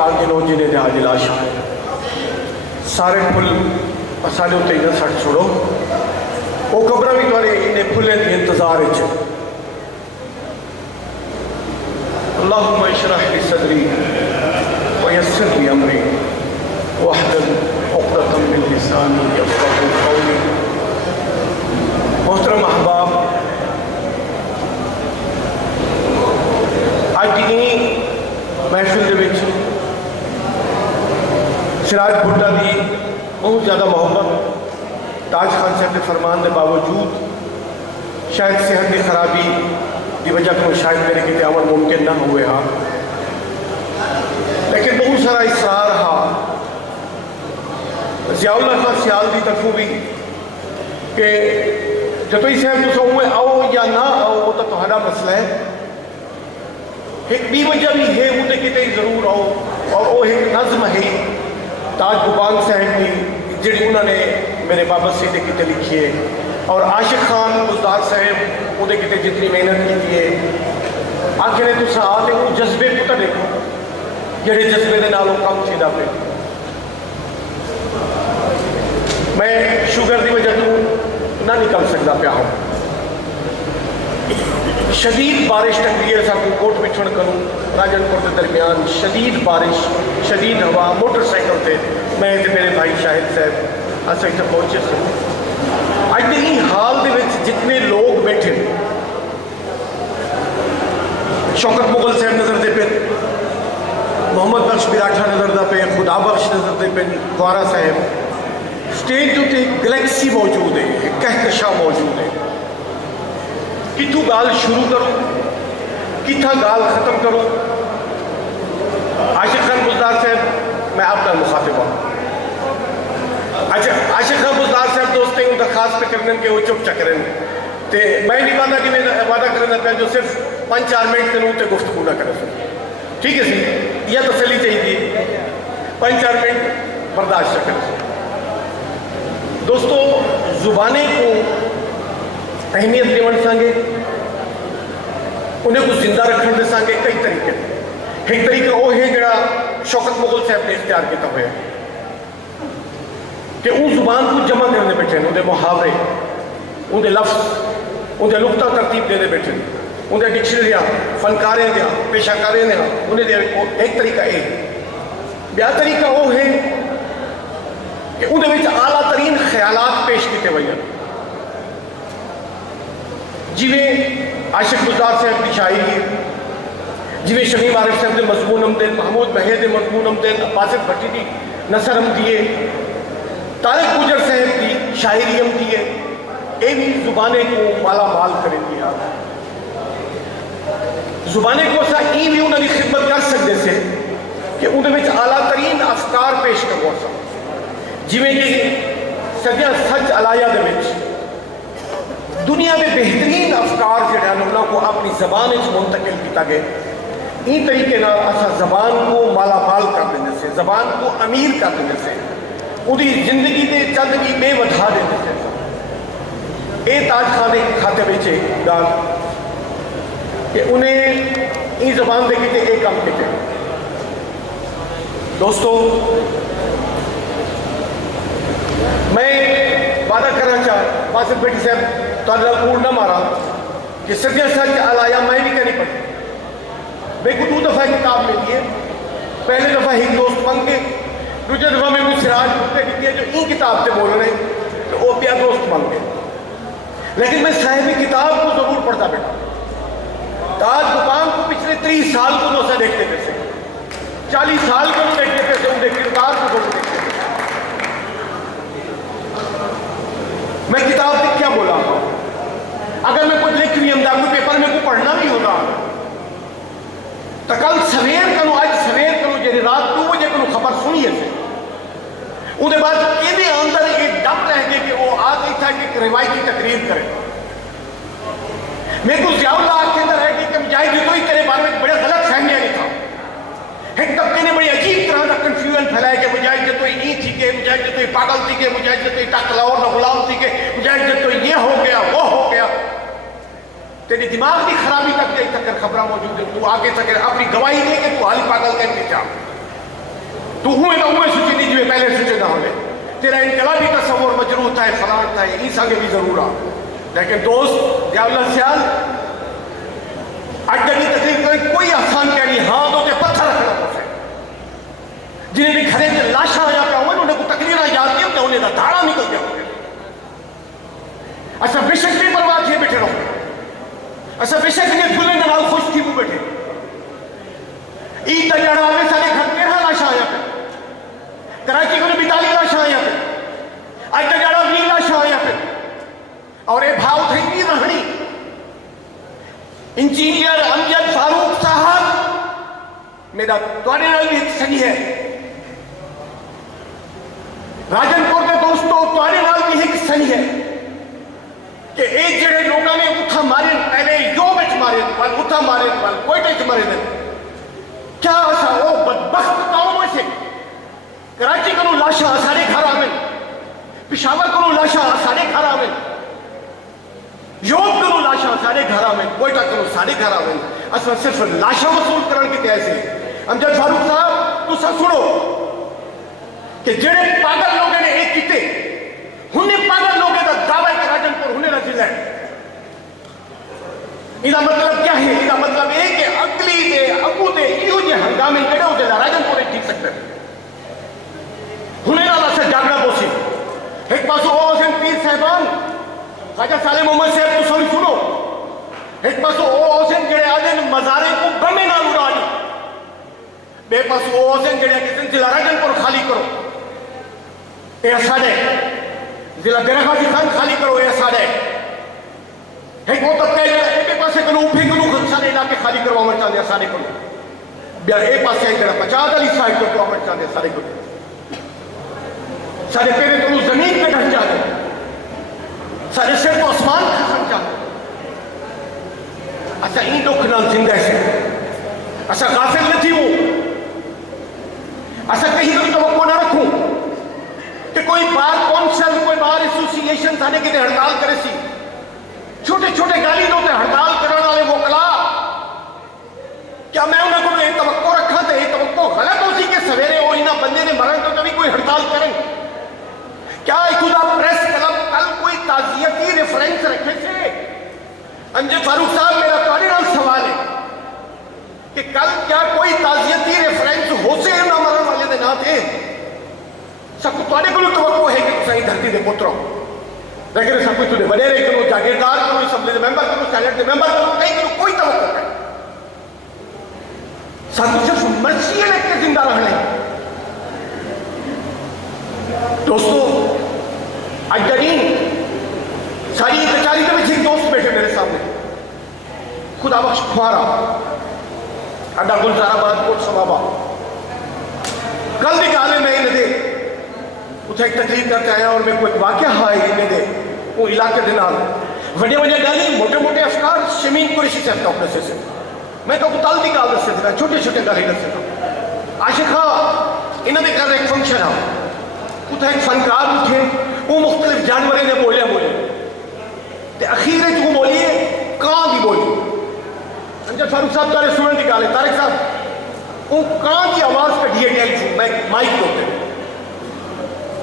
4 दिन हो जिन्हें आज लाश आए सारे फुल असाले उत्ते न सट छोड़ो वो कब्र भी तुम्हारे इन्हें फुलें की इंतजार है। अल्लाहुम्मा इशरह ली सदरी व यस्सिर ली अमरी वहलुल उक़दतम मिन लिसानी यफ़क़हू क़ौली। मोहतरम अहबाब, आज की महफिल दे विच सिराज बुड्ढा की बहुत ज़्यादा मोहब्बत ताज खान साहब के फरमान के बावजूद शायद सेहत की खराबी की वजह को शायद मेरे कितने अमल मुमकिन ना हुए हाँ, लेकिन बहुत सारा इसरार रहा ज़ियाउल्लाह खान सियाल की तरफों भी कि जो ही साहब तुम उमें आओ या ना आओ वो तो तुम्हारा मसला है। एक बी वजह भी है वो कितने जरूर आओ और वो एक नज़म है ताज गुबान साहब की जी उन्होंने मेरे बाबा से कितने लिखी है और आशिक खान उस्ताद साहब वो कितने जितनी मेहनत की है आखिर तुम आते वो जज्बे को तो देखो जेडे जज्बे के नालों कम सीधा पे। मैं शुगर की वजह तो ना निकल सकता पाया हूँ। शदीद बारिश टकरी है साकू कोट पिछड़ करूँ राजनपुर के दरमियान शदीद बारिश शदीद हवा मोटरसाइकिल से मैं तो मेरे भाई शाहिद साहब अस इतने पहुँचे थे। अज के हाल के जितने लोग बैठे शौकत मुगल साहब नजर दे पे, मोहम्मद बख्श बिराठा नजर दा पे, खुदा बख्श नजर दे पे, ख्वारा साहब स्टेज के उत्ते एक गैलेक्सी मौजूद है, एक कहकशा मौजूद है। कितों गाल शुरू करूँ कितना गाल ख़त्म करूँ। आशिक खान बुज़दार साहब मैं आपका मुखातिब हूँ। अच्छा आशिक खान बुज़दार साहब दोस्तें उनका खास पे करने के वो चुप चकरें तो मैं नहीं वादा कि मैं वादा करना पाया जो सिर्फ 5-4 मिनट के उत्ते गुफ्तगू ना करे ठीक है सी यह तसली चाहिए 5-4 मिनट बर्दाश्त करें। दोस्तों जुबाने को अहमियत देवन सांगे उन्हें कुछ जिंदा रखने दे सांगे कई तरीके। एक तरीका वो है जरा शौकत मुगल साहब ने इख्तियार किया हुआ कि उस जुबान को जमा करने बैठे उनके मुहावरे उनके लफ्ज उनके नुक्ता तरतीब देने बैठे उनके डिक्शनरियाँ फनकारें दिया पेशाकारें ने उन्हें एक तरीका है। ब्या तरीका वो है कि उन्हें आला तरीन ख्यालात पेश किए हुए जिमें आशिक बुज़दार साहब की शायरी है, जिमें शमीम आरिफ साहब के मजमून आमदन, महमूद महद के मजमून आमदन, बासित भट्टी की नसर आमदी है, तारिक गुजर साहब की शायरी आमदी है। ये भी जुबाने को माला माल करेंगी। आप जुबाने को सा ई भी उन्होंने खिदमत कर सकते थे कि उन्हें आला तरीन अफकार पेश करवा सा जिमें कि सदियां सच अलाया दे दुनिया में बेहतरीन अफकार जो उन्होंने को अपनी जबान मुंतकिल किया गया। इन तरीके ना असा जबान को माला माल कर देने से जबान को अमीर कर देने से उदी जिंदगी के चंद भी बेवधा देने से ये ताज खान के खाते में गाल कि उन्हें इस जबान दे किते एक काम किते। दोस्तों मैं वादा करना चाह बासित भट्टी साहब ताला कूड़ ना मारा कि सदियां सच अलाया मैं भी करनी पड़ी। मैं को 2 दफ़ा किताब मिली है। पहले दफ़ा एक दोस्त बन के दूसरी दफ़ा मैं कुछ सिराज बुड्ढे की जो इन किताब से बोल रहे तो वो प्या दोस्त बन गए। लेकिन मैं साहिब किताब को जरूर पढ़ता बेटा। ताज गुबान को पिछले 30 साल को दोस्त देखते थे 40 साल को देखते थे उनके किरदार को जरूर देखते थे। मैं किताब से क्या बोला अगर मैं कुछ लिख रही हूँ पेपर में को पढ़ना भी होगा तो कल सवेर करूँ आज सवेर करूँ जी रात 2 बजे करूँ खबर सुनिए थे उसके बाद ये अंदर एक डर रह गया कि वो आ गई था कि रिवायती तकरीर करे। मेरे को ज़ियाउल्लाह के अंदर है कि मुजाहिद तो ही तेरे बारे में बड़े गलत फहमियाँ नहीं था। एक तबके ने बड़ी अजीब तरह का कंफ्यूजन फैलाया कि मुजाहिद तो ये थी के मुजाहिद तो पागल थी के मुजाहिद तो टकला और गुलाम थी के मुजाहिद तो ये हो गया वो हो गया। तेरे दिमाग की खराबी तक गई तक खबर मौजूद है। तू आगे तक अपनी गवाही दे के तू हाली पागल कर नहीं जा تو ہوئے نہ ہوئے سوچے نہیں جو پہلے سوچے نہ ہوئے تیرا انقلابی تصور مجروح تھا فلان تھا عیسیٰ کے بھی ضرور آ لیکن دوست یا اللہ سیال اج جگی تقریب کریں کوئی آسان کہہ نہیں ہاں تو تے پتھر رکھنا پڑے جنہیں بھی کھڑے سے لاشاں آیا پہ ہوئے انہیں کو تقریرہ یاد کیا کہ انہیں دا دھاڑا نکل گیا ہوئے ایسا بے شک بھی پرواہ کیے بیٹھے رہو ایسا بے شک نے جھولے نال خوش تھی وہ بیٹھے عید تجارہ آوے سارے گھر 13 لاشاں آیا پہ کراچی کو 42 لاشاں آیا پہ آج تجارہ 20 لاشاں آیا پہ اور اے بھاؤ تھے کی رہنی انجینئر امجد فاروق صاحب میرا توڑے نال بھی ایک صحیح ہے راجن پور کے دوستوں توڑے نال بھی ایک صحیح ہے کہ ایک جڑے لوگوں نے اتھا مارے پہلے یو بچ مارے پہلے اتھا مارے پہلے کوئی ٹیچ مارے دیں کیا ایسا وہ بدبخت قوم میں سے کراچی کنو لاشا سارے گھر آمیں پشاور کنو لاشا سارے گھر آمیں یوب کنو لاشا سارے گھر آمیں کوئٹہ کنو سارے گھر آمیں اصلا صرف لاشا وصول کرن کی تیسے امجد فاروق صاحب تو سا سنو کہ جڑے پاگل لوگوں نے ایک کیتے انہیں پاگل لوگوں کا دعوی کا راجن پر انہیں رسل ہے یہ مطلب کیا ہے یہ مطلب ہے کہ اقلی دے ابو دے یہ جو ہنگامے جڑے ہوتے ہیں راجن پورے ٹھیک سکتے ہیں انہیں اللہ سے جاگنا بوسی ایک پاسو او حسین پیر صاحبان خواجہ صالح محمد صاحب تو سنو ایک پاسو او حسین جڑے آدھے مزارے کو بمے نہ اڑا دی بے پاسو او حسین جڑے کسی ضلع راجن پر خالی کرو اے ساڑے ضلع درخوا کی خان خالی کرو اے ساڑے ایک وہ تب کہے جائے ایک پاسے کنو اوپی کنو خدشانے علاقے خالی کرو آمد چاندے سارے کنو بیا ایک پاسے ایک جڑا 50 علی صاحب کو آمد چاندے سارے کنو سارے پیرے کنو زمین پہ ڈھٹ جاتے سارے سر تو اسمان کھسن جاتے اچھا این دکھ نال زندہ سے اچھا غافل نہ تھی وہ اچھا کہیں تو توقع نہ رکھوں کہ کوئی بار کونسل کوئی بار ایسوسییشن تھانے کے لئے ہڑتال کرے سی چھوٹے چھوٹے گالی دو تے ہڑتال کرنے والے وہ کلا کیا میں انہیں کو یہ توقع رکھا تھا یہ توقع غلط ہو سی کہ سویرے ہو انہاں بندے نے مرن تو کبھی کوئی ہڑتال کریں کیا خدا پریس کلب کل کوئی تعزیتی ریفرنس رکھے تھے امجد فاروق صاحب میرا تمہارے نال سوال ہے کہ کل کیا کوئی تعزیتی ریفرنس ہو سے نہ مرن والے دے نہ تھے سب کو تمہارے کو توقع ہے کہ صحیح دھرتی دے پتروں لیکن سب کچھ تُنے بڑے رہے کرو جاگیردار کرو اسمبلی دے ممبر کرو سینٹ دے ممبر کرو کہیں کرو کوئی توقع ہے سب کچھ صرف مرثی لے کے زندہ رہنے دوستو اجدین ساری بیچاری کے پیچھے ایک دوست بیٹھے میرے سامنے خدا بخش کھوارا اڈا گلزارہ باد کوٹ سبابا کل بھی گالے میں ہی دے اتھا ایک تقریر کرتا ہے اور میں کوئی واقعہ ہائی انہیں دے وہ علاقے دنال وڈے وڈے گالی موٹے موٹے افکار شمین قریشی سے اپنا اپنے سے میں تو کتال دی گال دس سکتا چھوٹے چھوٹے گالی دس سکتا عاشقہ انہوں نے کہا ایک فنکشن آ اتھا ایک فنکار اٹھے وہ مختلف جانورے نے بولے تے اخیر جو بولیے کان دی بولی امجد فاروق صاحب تارے سنن دی گالے طارق صاحب وہ کان دی آواز کا ڈیے ٹیل چھو میں مائک ہوتے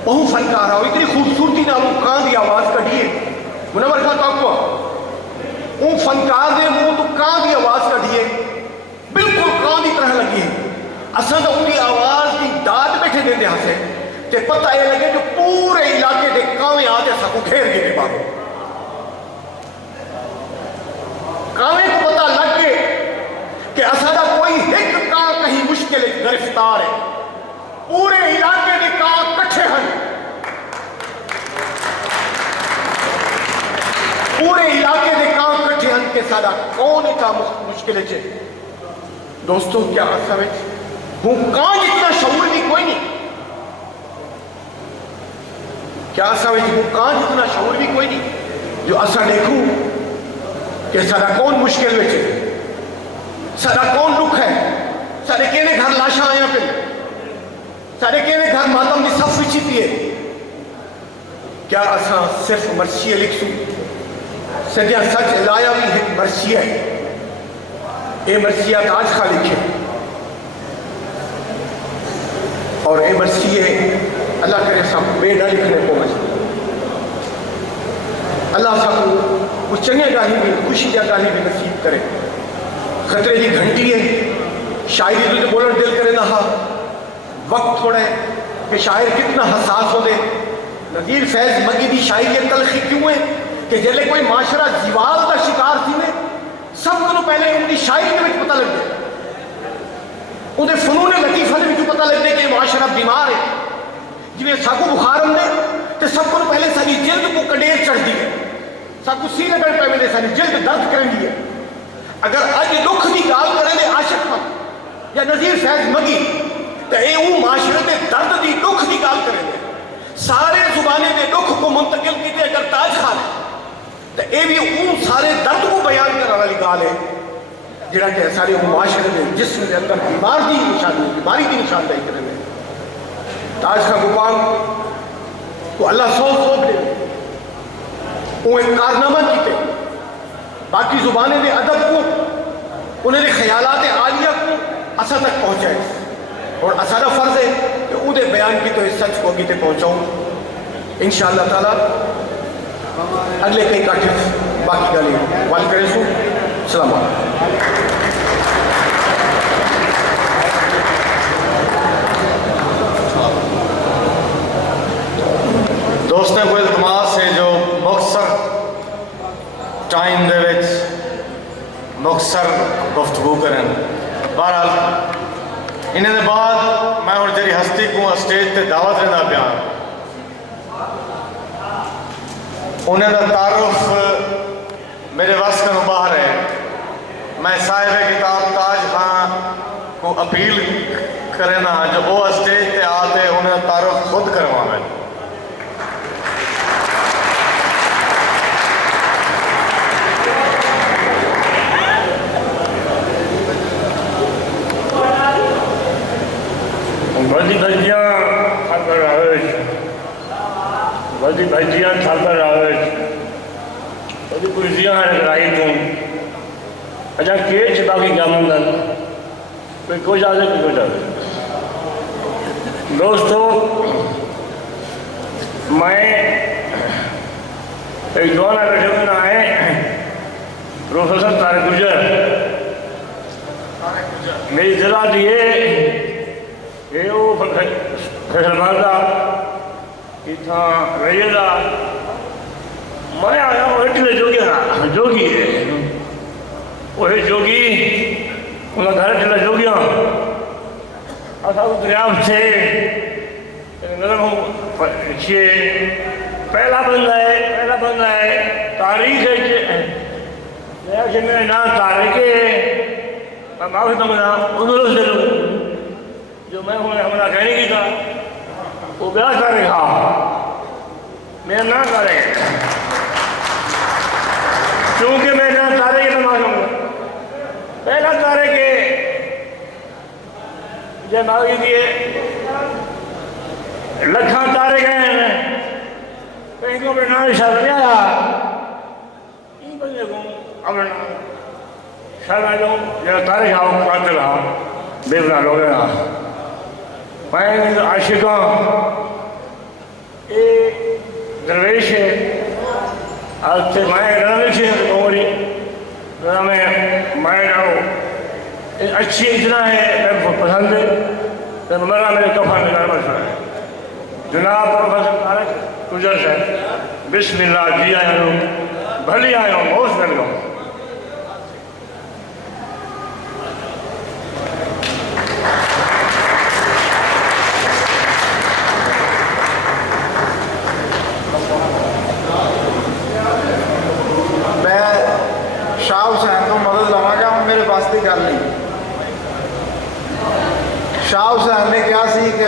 بہو فنکار آؤ اتنی خوبصورتی نہ وہ کان دی آواز کڑھیے منور خان توقع وہ فنکار دے وہ تو کان دی آواز کڑھیے بالکل کان دی طرح لگی ہے اصلا تو ان کی آواز دی داد بیٹھے دیں دے ہاں سے کہ پتہ یہ لگے جو پورے علاقے دے کانویں آتے سکو گھیر گئے دے باغوں کانویں کو پتہ لگ گئے کہ اصلا کوئی ایک کان کہیں مشکل گرفتار ہے پورے علاقے دے کان کٹھے ہیں پورے علاقے دے کان کٹھے ہیں کہ سارا کون کا مشکل ہے دوستو کیا اصلا ہے وہ کان اتنا شعور بھی کوئی نہیں کیا اصلا ہے وہ کان اتنا شعور بھی کوئی نہیں جو اصلا دیکھوں کہ سارا کون مشکل میں چھے سارا کون لکھ ہے سارے کینے گھر لاشاں آیا پہ سارے کینے گھر ماتم دی صف وچی پیے کیا اصلا صرف مرثیہ لکھ سو سجا سچ لایا بھی ایک مرثیہ ہے اے مرثیہ آج خالی لکھے اور اے برسی ہے اللہ کرے سب بیڑا لکھنے کو مجھے اللہ سب کو کچھ چنگے گاہی بھی خوشی جا گاہی بھی نصیب کرے خطرے کی گھنٹی ہے شاعری تو بولن دل کرے نہ وقت تھوڑا ہے کہ شاعر کتنا حساس ہو دے نذیر فیض مگی دی شاعری تلخی کیوں ہے کہ جلے کوئی معاشرہ زوال کا شکار تھی نے سب کو پہلے ان کی شاعری میں پتہ لگ جائے انہیں فنون لطیفہ میں پتہ لگ جائے کہ معاشرہ بیمار ہے جنہیں ساکو بخار ہم نے تو سب کو پہلے ساری جلد کو کڈیر چڑھ دی ہے ساکو سی لگڑ پہ ملے ساری جلد درد کریں دی ہے اگر اج دکھ کی گال کریں دے عاشق مت یا نذیر فیض مگی تو اے وہ معاشرے دے درد دی دکھ کی گال کریں دے سارے زبانے دے دکھ کو منتقل کیتے اگر تاج خان تو اے بھی ان سارے درد کو بیان کرنے والی گال ہے جڑا کہ سارے وہ معاشرے دے جسم دے اندر بیمار دی نشانی بیماری کی نشاندہی کریں دے تاج خان گوپال کو اللہ سو دے وہ ایک کارنامہ کیتے باقی زبانیں دے ادب کو انہیں دے خیالات عالیہ کو اثر تک پہنچائے اور اسارا فرض ہے کہ او دے بیان کی تو اس سچ کو کیتے پہنچاؤں انشاءاللہ تعالی اگلے کئی کاٹھے باقی گالی والی کرے سو السلام علیکم دوستوں کو التماس ہے جو مختصر ٹائم دے وچ مختصر گفتگو کریں بہرحال انہیں دے بعد میں اور جری ہستی کو اسٹیج تے دعوت رہنا پیان انہیں دا تعارف میرے واسط کا باہر ہے میں صاحب کتاب تاج خان کو اپیل کرنا جو وہ اسٹیج تے آتے انہیں دا تعارف خود کروانا ہے بڑی بھجیاں چھاپر آویج بڑی پوزیاں رائی دوں اچھا کیچ باقی گامندن کوئی کو جا دے کوئی کو جا دے دوستو میں ایک دوانا بیٹھے ہوئے نہ آئے پروفیسر طارق گجر میری اطلاع دیئے کہ وہ فیصل ماردہ اتھا رہیے دا میں آیا ہوں اٹھلے جوگی ہے وہی جوگی انہاں گھر اٹھلے جوگیاں اصاب دریاب سے نظر ہوں چھے پہلا بندہ ہے تاریخ ہے کہ میرے نام تاریخ ہے میں معافی مانگنا انہوں سے جو میں ہمارا کہنے کی تھا وہ بیاہ کر رہا میرا نام کرے کیونکہ میں نام تارے کے نماز ہوں پہلا تارے کے جب ماغی دیئے لکھاں تارے گئے ہیں کہیں کو اپنے نام شاہ نہیں آیا این بندے کو اپنے نام شاہ میں جو جب تارے کھاؤں پاتے رہا بے بنا لوگ رہا میں عاشقاں ایک درویش ہے آج سے میں رنویش ہے عمری میں ایک اچھی اتنا ہے میں بہت پسند ہے تو میرا میرے کفا میں نرمہ شاہ ہے جناب پروفیسر طارق گجر صاحب بسم اللہ جی آئے ہوں بھلی آئے ہوں بہت ویلکم شاہ حسین کو مدد لوا گا میرے پاس کی گل نہیں شاہ حسین نے کہا سی کہ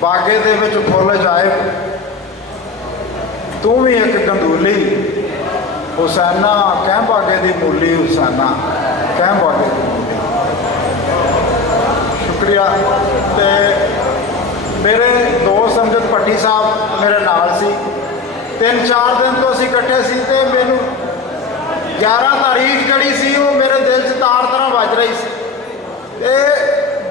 باغے دے وچ پھل جائے تو بھی ایک گندولی حسینہ کہیں باغے دی مولی حسینہ کہیں باغے دی مولی شکریہ تے میرے دوست امجد پٹی صاحب میرے نال سی 3-4 دن تو اسی کٹھے سی تے مینوں 11 تاریخ جڑی سی وہ میرے دل سے تار طرح بج رہی سی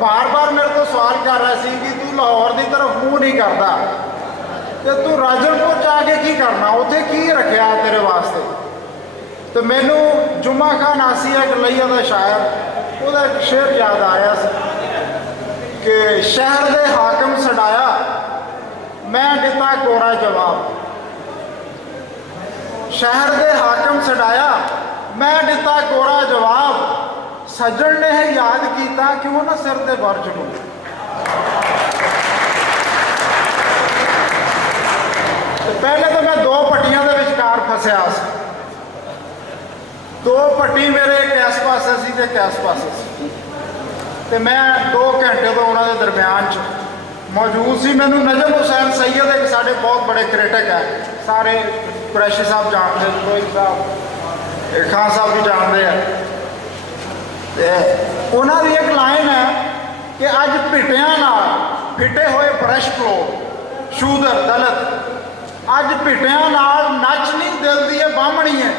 ਬਾਰ-ਬਾਰ ਮੇਰੇ ਤੋਂ ਸਵਾਲ ਕਰ ਰਿਹਾ ਸੀ ਕਿ ਤੂੰ ਲਾਹੌਰ ਦੀ ਤਰਫ ਮੂੰਹ ਨਹੀਂ ਕਰਦਾ ਤੇ ਤੂੰ ਰਾਜਨਪੁਰ ਜਾ ਕੇ ਕੀ ਕਰਨਾ, ਉੱਥੇ ਕੀ ਰੱਖਿਆ ਤੇਰੇ ਵਾਸਤੇ। ਤੇ ਮੈਨੂੰ ਜੁਮਾ ਖਾਨ ਆਸੀਆ ਗਲਈਆ ਦਾ ਸ਼ਾਇਰ, ਉਹਦਾ ਇੱਕ ਸ਼ੇਰ ਯਾਦ ਆਇਆ ਸੀ ਕਿ ਸ਼ਹਿਰ ਦੇ ਹਾਕਮ ਛਡਾਇਆ ਮੈਂ ਦਿੱਤਾ ਕੋਰਾ ਜਵਾਬ। ਸ਼ਹਿਰ ਦੇ ਹਾਕਮ ਛਡਾਇਆ ਮੈਂ ਦਿੱਤਾ ਕੋਰਾ ਜਵਾਬ। ਸੱਜਣ ਨੇ ਯਾਦ ਕੀਤਾ ਕਿਉਂ ਨਾ ਸਿਰ ਤੇ ਬਰਜ ਨੂੰ। ਤੇ ਪਹਿਲੇ ਤਾਂ ਮੈਂ ਦੋ ਪੱਟੀਆਂ ਦੇ ਵਿਚਕਾਰ ਫਸਿਆ ਸੀ। ਦੋ ਪੱਟੀ ਮੇਰੇ ਕੈਸ ਪਾਸੇ ਸੀ ਤੇ ਕੈਸ ਪਾਸੇ ਸੀ ਤੇ ਮੈਂ 2 ਘੰਟੇ ਤੋਂ ਉਹਨਾਂ ਦੇ ਦਰਮਿਆਨ 'ਚ ਮੌਜੂਦ ਸੀ। ਮੈਨੂੰ ਨਜਮ ਹੁਸੈਨ ਸੈयद ਇੱਕ ਸਾਡੇ ਬਹੁਤ ਬੜੇ ਕ੍ਰਿਟਿਕ ਹੈ, ਸਾਰੇ ਕੁਰੈਸ਼ੀ ਸਾਹਿਬ ਜਾਣਦੇ, ਕੋਈ ਸਾਹਿਬ, ਖਾਨ ਸਾਹਿਬ ਵੀ ਜਾਣਦੇ ਆ। ਤੇ ਉਹਨਾਂ ਦੀ ਇੱਕ ਲਾਈਨ ਹੈ ਕਿ ਅੱਜ ਪਿੱਟਿਆਂ ਨਾਲ ਫਿੱਟੇ ਹੋਏ ਬ੍ਰਸ਼ ਫਲੋ ਸ਼ੂਦਰ ਦਲਤ, ਅੱਜ ਪਿੱਟਿਆਂ ਨਾਲ ਨੱਚ ਨਹੀਂ ਦਿਲ ਦੀ ਇਹ ਬਾਹਮਣੀਏ,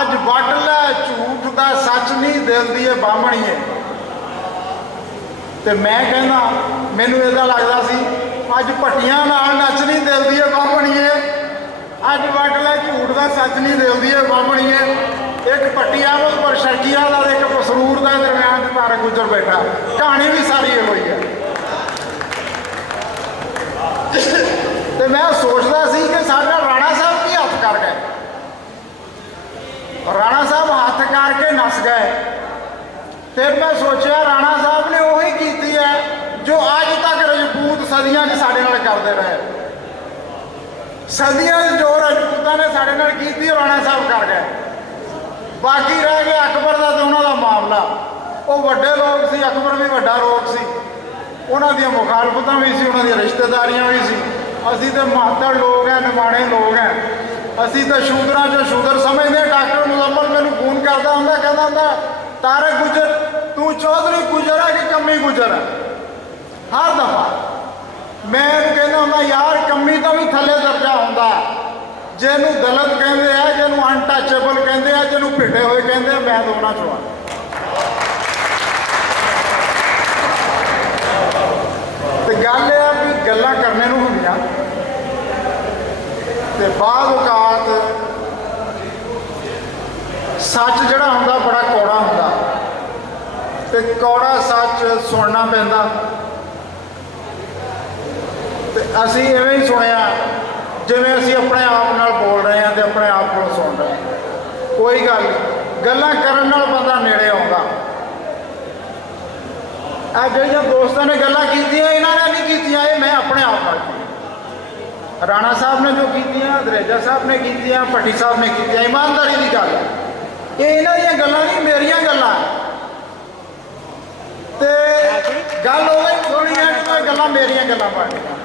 ਅੱਜ ਵੱਟ ਲੈ ਝੂਠ ਦਾ ਸੱਚ ਨਹੀਂ ਦਿਲ ਦੀ ਇਹ ਬਾਹਮਣੀਏ। ਤੇ ਮੈਂ ਕਹਿੰਦਾ ਮੈਨੂੰ ਇਹਦਾ ਲੱਗਦਾ ਸੀ ਅੱਜ ਭੱਟੀਆਂ ਨਾਲ ਨੱਚ ਨਹੀਂ ਦਿਲ ਦੀ ਇਹ ਬਾਹਮਣੀਏ, ਅੱਜ ਵੱਟ ਲੈ ਝੂਠ ਦਾ ਸੱਚ ਨਹੀਂ ਦਿਲ ਦੀ ਇਹ ਬਾਹਮਣੀਏ। ਇੱਕ ਪੱਟੀ ਆਵਲ ਪਰ ਸ਼ਰਕੀਆ ਦਾ ਇੱਕ ਮਸਰੂਰ ਦਾ ਦਰਮਿਆਨ ਤਾਰਕ ਗੁਜਰ ਬੈਠਾ, ਕਹਾਣੀ ਵੀ ਸਾਰੀ ਇਹ ਹੋਈ ਹੈ। ਤੇ ਮੈਂ ਸੋਚਦਾ ਸੀ ਕਿ ਸਾਡਾ ਰਾਣਾ ਸਾਹਿਬ ਕੀ ਹੱਥ ਕਰ ਗਏ। ਰਾਣਾ ਸਾਹਿਬ ਹੱਥ ਕਰਕੇ ਨੱਸ ਗਏ। ਫਿਰ ਮੈਂ ਸੋਚਿਆ ਰਾਣਾ ਸਾਹਿਬ ਨੇ ਉਹੀ ਕੀਤੀ ਹੈ ਜੋ ਅੱਜ ਤੱਕ ਰਜਪੂਤ ਸਦੀਆਂ 'ਚ ਸਾਡੇ ਨਾਲ ਕਰਦੇ ਰਹੇ। ਸਦੀਆਂ ਜੋ ਰਜਪੂਤਾਂ ਨੇ ਸਾਡੇ ਨਾਲ ਕੀਤੀ ਰਾਣਾ ਸਾਹਿਬ ਕਰ ਗਏ। ਬਾਕੀ ਰਹਿ ਗਿਆ ਅਕਬਰ ਦਾ ਤੇ ਉਹਨਾਂ ਦਾ ਮਾਮਲਾ। ਉਹ ਵੱਡੇ ਲੋਕ ਸੀ, ਅਕਬਰ ਵੀ ਵੱਡਾ ਲੋਕ ਸੀ, ਉਹਨਾਂ ਦੀਆਂ ਮੁਖਾਲਫਤਾਂ ਵੀ ਸੀ, ਉਹਨਾਂ ਦੀਆਂ ਰਿਸ਼ਤੇਦਾਰੀਆਂ ਵੀ ਸੀ। ਅਸੀਂ ਤਾਂ ਮਾਤੜ ਲੋਕ ਹੈ, ਨਿਮਾਣੇ ਲੋਕ ਹੈ, ਅਸੀਂ ਤਾਂ ਸ਼ੂਦਰਾਂ 'ਚੋਂ ਸ਼ੂਦਰ ਸਮਝਦੇ। ਡਾਕਟਰ ਮੁਜ਼ੰਮਲ ਮੈਨੂੰ ਫੋਨ ਕਰਦਾ ਹੁੰਦਾ, ਕਹਿੰਦਾ ਹੁੰਦਾ ਤਾਰਕ ਗੁਜਰ ਤੂੰ ਚੌਧਰੀ ਗੁਜਰ ਹੈ ਕਿ ਕੰਮੀ ਗੁਜਰ ਹੈ। ਹਰ ਦਫਾ ਮੈਂ ਇਹਨੂੰ ਕਹਿੰਦਾ ਹੁੰਦਾ ਯਾਰ ਕੰਮੀ ਤੋਂ ਵੀ ਥੱਲੇ ਦਰਜਾ ਹੁੰਦਾ, ਜਿਹਨੂੰ ਦਲਤ ਕਹਿੰਦੇ ਆ, ਜਿਹਨੂੰ ਅਨਟੱਚੇਬਲ ਕਹਿੰਦੇ ਆ, ਜਿਹਨੂੰ ਭਿੱਟੇ ਹੋਏ ਕਹਿੰਦੇ ਆ, ਮੈਂ ਦੋਨਾਂ ਚੋਂ ਆ। ਤੇ ਗੱਲ ਇਹ ਆ ਵੀ ਗੱਲਾਂ ਕਰਨੇ ਨੂੰ ਹੁੰਦੀਆਂ ਤੇ ਬਾਅਦ ਔਕਾਤ ਸੱਚ ਜਿਹੜਾ ਹੁੰਦਾ ਬੜਾ ਕੌੜਾ ਹੁੰਦਾ ਤੇ ਕੌੜਾ ਸੱਚ ਸੁਣਨਾ ਪੈਂਦਾ। ਤੇ ਅਸੀਂ ਐਵੇਂ ਹੀ ਸੁਣਿਆ ਜਿਵੇਂ ਅਸੀਂ ਆਪਣੇ ਆਪ ਨਾਲ ਬੋਲ ਰਹੇ ਹਾਂ ਤੇ ਆਪਣੇ ਆਪ ਕੋਲ ਸੁਣ ਰਹੇ ਹਾਂ। ਕੋਈ ਗੱਲ ਨਹੀਂ, ਗੱਲਾਂ ਕਰਨ ਨਾਲ ਬੰਦਾ ਨੇੜੇ ਆਉਂਦਾ। ਇਹ ਜਿਹੜੀਆਂ ਦੋਸਤਾਂ ਨੇ ਗੱਲਾਂ ਕੀਤੀਆਂ ਇਹਨਾਂ ਨੇ ਨਹੀਂ ਕੀਤੀਆਂ, ਇਹ ਮੈਂ ਆਪਣੇ ਆਪ ਨਾਲ ਕੀਤੀਆਂ। ਰਾਣਾ ਸਾਹਿਬ ਨੇ ਜੋ ਕੀਤੀਆਂ, ਦਰੇਜਾ ਸਾਹਿਬ ਨੇ ਕੀਤੀਆਂ, ਭੱਟੀ ਸਾਹਿਬ ਨੇ ਕੀਤੀਆਂ, ਇਮਾਨਦਾਰੀ ਦੀ ਗੱਲ ਹੈ। ਇਹ ਇਹਨਾਂ ਦੀਆਂ ਗੱਲਾਂ ਨਹੀਂ, ਮੇਰੀਆਂ ਗੱਲਾਂ। ਤੇ ਗੱਲ ਉਹ ਹੀ ਥੋੜੀ ਹੈ ਕਿ ਮੈਂ ਗੱਲਾਂ ਮੇਰੀਆਂ ਗੱਲਾਂ ਬਣ ਗਈਆਂ।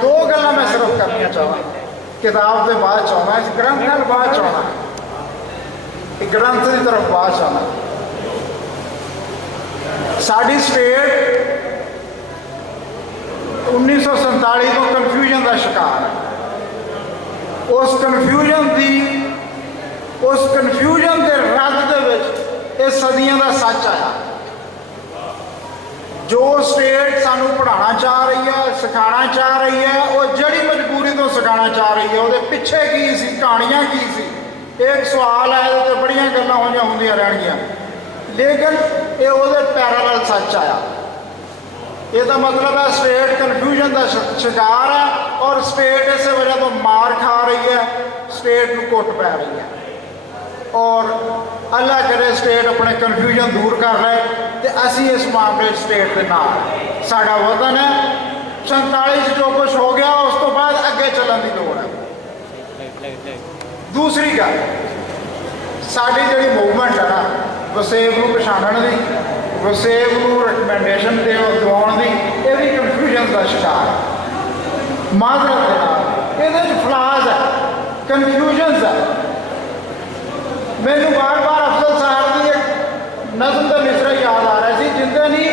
ਦੋ ਗੱਲਾਂ ਮੈਂ ਸਿਰਫ ਕਰਨੀਆਂ ਚਾਹਾਂ, ਕਿਤਾਬ ਦੇ ਬਾਅਦ ਚਾਹੁੰਦਾ, ਇਸ ਗ੍ਰੰਥ ਨਾਲ ਬਾਅਦ ਚਾਹੁੰਦਾ, ਇਹ ਗ੍ਰੰਥ ਦੀ ਤਰਫ ਬਾਅਦ ਚਾਹੁੰਦਾ। ਸਾਡੀ ਸਟੇਟ 1947 ਤੋਂ ਕਨਫਿਊਜ਼ਨ ਦਾ ਸ਼ਿਕਾਰ ਹੈ। ਉਸ ਕਨਫਿਊਜ਼ਨ ਦੇ ਰੱਦ ਦੇ ਵਿੱਚ ਇਹ ਸਦੀਆਂ ਦਾ ਸੱਚ ਆਇਆ। ਜੋ ਸਟੇਟ ਸਾਨੂੰ ਪੜ੍ਹਾਉਣਾ ਚਾਹ ਰਹੀ ਹੈ, ਸਿਖਾਉਣਾ ਚਾਹ ਰਹੀ ਹੈ, ਉਹ ਜਿਹੜੀ ਮਜਬੂਰੀ ਤੋਂ ਸਿਖਾਉਣਾ ਚਾਹ ਰਹੀ ਹੈ, ਉਹਦੇ ਪਿੱਛੇ ਕੀ ਸੀ, ਕਹਾਣੀਆਂ ਕੀ ਸੀ। ਇੱਕ ਸਵਾਲ ਹੈ, ਇਹਦੇ 'ਤੇ ਬੜੀਆਂ ਗੱਲਾਂ ਹੁੰਦੀਆਂ ਰਹਿਣਗੀਆਂ, ਲੇਕਿਨ ਇਹ ਉਹਦੇ ਪੈਰਲਲ ਸੱਚ ਆਇਆ। ਇਹਦਾ ਮਤਲਬ ਹੈ ਸਟੇਟ ਕਨਫਿਊਜ਼ਨ ਦਾ ਸ਼ਿਕਾਰ ਹੈ ਔਰ ਸਟੇਟ ਇਸੇ ਵਜ੍ਹਾ ਤੋਂ ਮਾਰ ਖਾ ਰਹੀ ਹੈ, ਸਟੇਟ ਨੂੰ ਕੁੱਟ ਪੈ ਰਹੀ ਹੈ। ਔਰ ਅੱਲਾ ਕਰੇ ਸਟੇਟ ਆਪਣੇ ਕਨਫਿਊਜ਼ਨ ਦੂਰ ਕਰ ਲਏ ਤੇ ਅਸੀਂ ਇਸ ਮਾਮਲੇ ਸਟੇਟ ਦੇ ਨਾਲ। ਸਾਡਾ ਵਤਨ ਹੈ, 47 'ਚ ਜੋ ਕੁਛ ਹੋ ਗਿਆ ਉਸ ਤੋਂ ਬਾਅਦ ਅੱਗੇ ਚੱਲਣ ਦੀ ਲੋੜ ਹੈ। ਦੂਸਰੀ ਗੱਲ, ਸਾਡੀ ਜਿਹੜੀ ਮੂਵਮੈਂਟ ਹੈ ਨਾ ਵਸੇਬ ਨੂੰ ਪਛਾਣਨ ਦੀ, ਵਸੇਬ ਨੂੰ ਰਿਕਮੈਂਡੇਸ਼ਨ ਦਿਵਾਉਣ ਦੀ, ਇਹ ਵੀ ਕਨਫਿਊਜ਼ਨ ਦਾ ਸ਼ਿਕਾਰ ਹੈ। ਮਾਜ਼ਰਤ ਦੇ ਨਾਲ ਇਹਦੇ 'ਚ ਫਲਾਜ਼ ਹੈ, ਕਨਫਿਊਜ਼ਨਸ ਹੈ। ਮੈਨੂੰ ਬਾਰ-ਬਾਰ ਅਫਜ਼ਲ ਸਾਹਿਬ ਦੀ ਇੱਕ ਨਜ਼ਮ ਦਾ ਮਿਸਰਾ ਯਾਦ ਆ ਰਿਹਾ ਸੀ, ਜਿੰਦੇ ਨਹੀਂ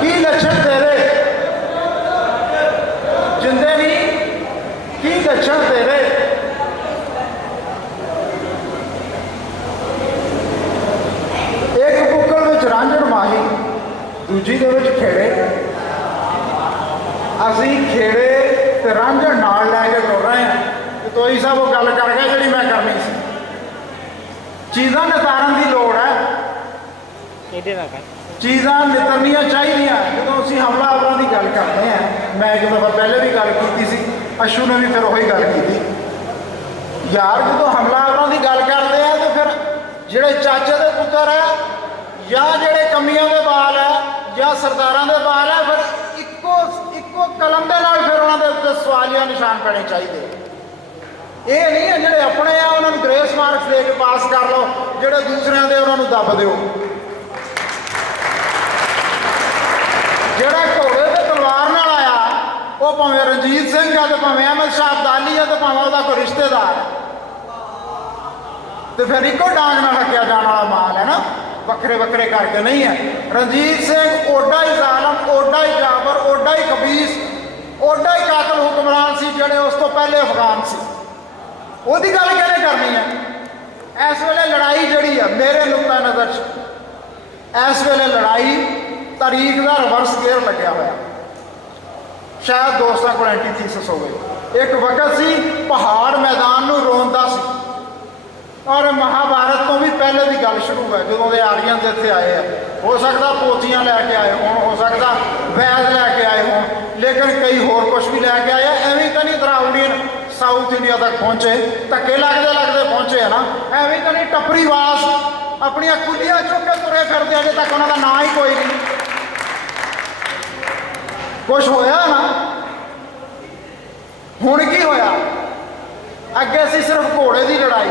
ਕੀ ਲੱਛਣ ਤੇਰੇ, ਜਿੰਦੇ ਨਹੀਂ ਕੀ ਲੱਛਣ ਤੇਰੇ, ਦੂਜੀ ਦੇ ਵਿੱਚ ਖੇੜੇ। ਅਸੀਂ ਖੇੜੇ ਤੇ ਰਾਂਝਣ ਨਾਲ ਲੈ ਕੇ ਤੁਰ ਰਹੇ ਹਾਂ। ਤੇ ਤੋਈ ਸਾਹਿਬ ਉਹ ਗੱਲ ਕਰ ਗਏ ਜਿਹੜੀ ਮੈਂ ਕਰਨੀ ਸੀ। ਚੀਜ਼ਾਂ ਨਿਤਾਰਨ ਦੀ ਲੋੜ ਹੈ, ਚੀਜ਼ਾਂ ਨਿਤਰਨੀਆਂ ਚਾਹੀਦੀਆਂ। ਜਦੋਂ ਅਸੀਂ ਹਮਲਾਵਰਾਂ ਦੀ ਗੱਲ ਕਰਦੇ ਹਾਂ, ਮੈਂ ਇੱਕ ਦਫਾ ਪਹਿਲੇ ਵੀ ਗੱਲ ਕੀਤੀ ਸੀ, ਅਸ਼ੂ ਨੇ ਵੀ ਫਿਰ ਉਹੀ ਗੱਲ ਕੀਤੀ ਯਾਰ, ਜਦੋਂ ਹਮਲਾਵਰਾਂ ਦੀ ਗੱਲ ਕਰਦੇ ਆ ਤੇ ਫਿਰ ਜਿਹੜੇ ਚਾਚੇ ਦੇ ਪੁੱਤਰ ਹੈ ਜਾਂ ਜਿਹੜੇ ਕਮੀਆਂ ਦੇ ਬਾਲ ਹੈ ਜਾਂ ਸਰਦਾਰਾਂ ਦੇ ਬਾਲ ਹੈ, ਫਿਰ ਇੱਕੋ ਕਲਮ ਦੇ ਨਾਲ ਫਿਰ ਉਹਨਾਂ ਦੇ ਉੱਤੇ ਸਵਾਲੀਆ ਨਿਸ਼ਾਨ ਪੈਣੇ ਚਾਹੀਦੇ। ਇਹ ਨਹੀਂ ਹੈ ਜਿਹੜੇ ਆਪਣੇ ਆ ਉਹਨਾਂ ਨੂੰ ਗ੍ਰੇਸ ਮਾਰਕਸ ਦੇ ਕੇ ਪਾਸ ਕਰ ਲਓ, ਜਿਹੜੇ ਦੂਸਰਿਆਂ ਦੇ ਉਹਨਾਂ ਨੂੰ ਦੱਬ ਦਿਓ। ਜਿਹੜਾ ਘੋੜੇ ਤੇ ਤਲਵਾਰ ਨਾਲ ਆਇਆ ਉਹ ਭਾਵੇਂ ਰਣਜੀਤ ਸਿੰਘ ਆ ਤੇ ਭਾਵੇਂ ਅਹਿਮਦ ਸ਼ਾਹ ਅਬਦਾਲੀ ਆ ਤੇ ਭਾਵੇਂ ਉਹਦਾ ਕੋਈ ਰਿਸ਼ਤੇਦਾਰ, ਤੇ ਫਿਰ ਇੱਕੋ ਡਾਂਗ ਨਾਲ ਹੱਕਿਆ ਜਾਣ ਵਾਲਾ ਮਾਲ ਹੈ ਨਾ, ਵੱਖਰੇ ਵੱਖਰੇ ਕਰਕੇ ਨਹੀਂ ਹੈ। ਰਣਜੀਤ ਸਿੰਘ ਓਡਾ ਹੀ ਜ਼ਾਲਮ, ਓਡਾ ਹੀ ਜਾਬਰ, ਓਡਾ ਹੀ ਖਬੀਸ, ਓਡਾ ਹੀ ਕਾਤਲ ਹੁਕਮਰਾਨ ਸੀ ਜਿਹੜੇ ਉਸ ਤੋਂ ਪਹਿਲੇ ਅਫਗਾਨ ਸੀ। ਉਹਦੀ ਗੱਲ ਕਿਹਨੇ ਕਰਨੀ ਹੈ? ਇਸ ਵੇਲੇ ਲੜਾਈ ਜਿਹੜੀ ਹੈ ਮੇਰੇ ਨੁਕਤਾ ਨਜ਼ਰ 'ਚ ਇਸ ਵੇਲੇ ਲੜਾਈ ਤਾਰੀਖ ਦਾ ਰਿਵਰਸ ਗੇਅਰ ਲੱਗਿਆ ਹੋਇਆ। ਸ਼ਾਇਦ ਦੋਸਤਾਂ ਕੋਲ ਐਂਟੀਥੀਸਿਸ ਹੋਵੇ। ਇੱਕ ਵਕਤ ਸੀ ਪਹਾੜ ਮੈਦਾਨ ਨੂੰ ਰੋਂਦਾ ਸੀ, ਔਰ ਮਹਾਭਾਰਤ ਤੋਂ ਵੀ ਪਹਿਲੇ ਦੀ ਗੱਲ ਸ਼ੁਰੂ ਹੈ, ਜਦੋਂ ਦੇ ਆਰੀਅਨ ਇੱਥੇ ਆਏ ਆ। ਹੋ ਸਕਦਾ ਪੋਥੀਆਂ ਲੈ ਕੇ ਆਏ ਹੋਣ, ਹੋ ਸਕਦਾ ਵੈਦ ਲੈ ਕੇ ਆਏ ਹੋਣ, ਲੇਕਿਨ ਕਈ ਹੋਰ ਕੁਝ ਵੀ ਲੈ ਕੇ ਆਏ ਆ। ਐਵੇਂ ਤਾਂ ਨਹੀਂ ਦਰਾਵੜੀਅਨ ਸਾਊਥ ਇੰਡੀਆ ਤੱਕ ਪਹੁੰਚੇ, ਧੱਕੇ ਲੱਗਦੇ ਪਹੁੰਚੇ ਹੈ ਨਾ। ਐਵੇਂ ਤਾਂ ਨਹੀਂ ਟੱਪਰੀਵਾਸ ਆਪਣੀਆਂ ਕੁੱਲੀਆਂ ਚੁੱਕ ਕੇ ਤੁਰੇ ਫਿਰਦੇ, ਅਜੇ ਤੱਕ ਉਹਨਾਂ ਦਾ ਨਾਂ ਹੀ ਕੋਈ ਨਹੀਂ। ਕੁਛ ਹੋਇਆ ਨਾ। ਹੁਣ ਕੀ ਹੋਇਆ? ਅੱਗੇ ਸੀ ਸਿਰਫ ਘੋੜੇ ਦੀ ਲੜਾਈ,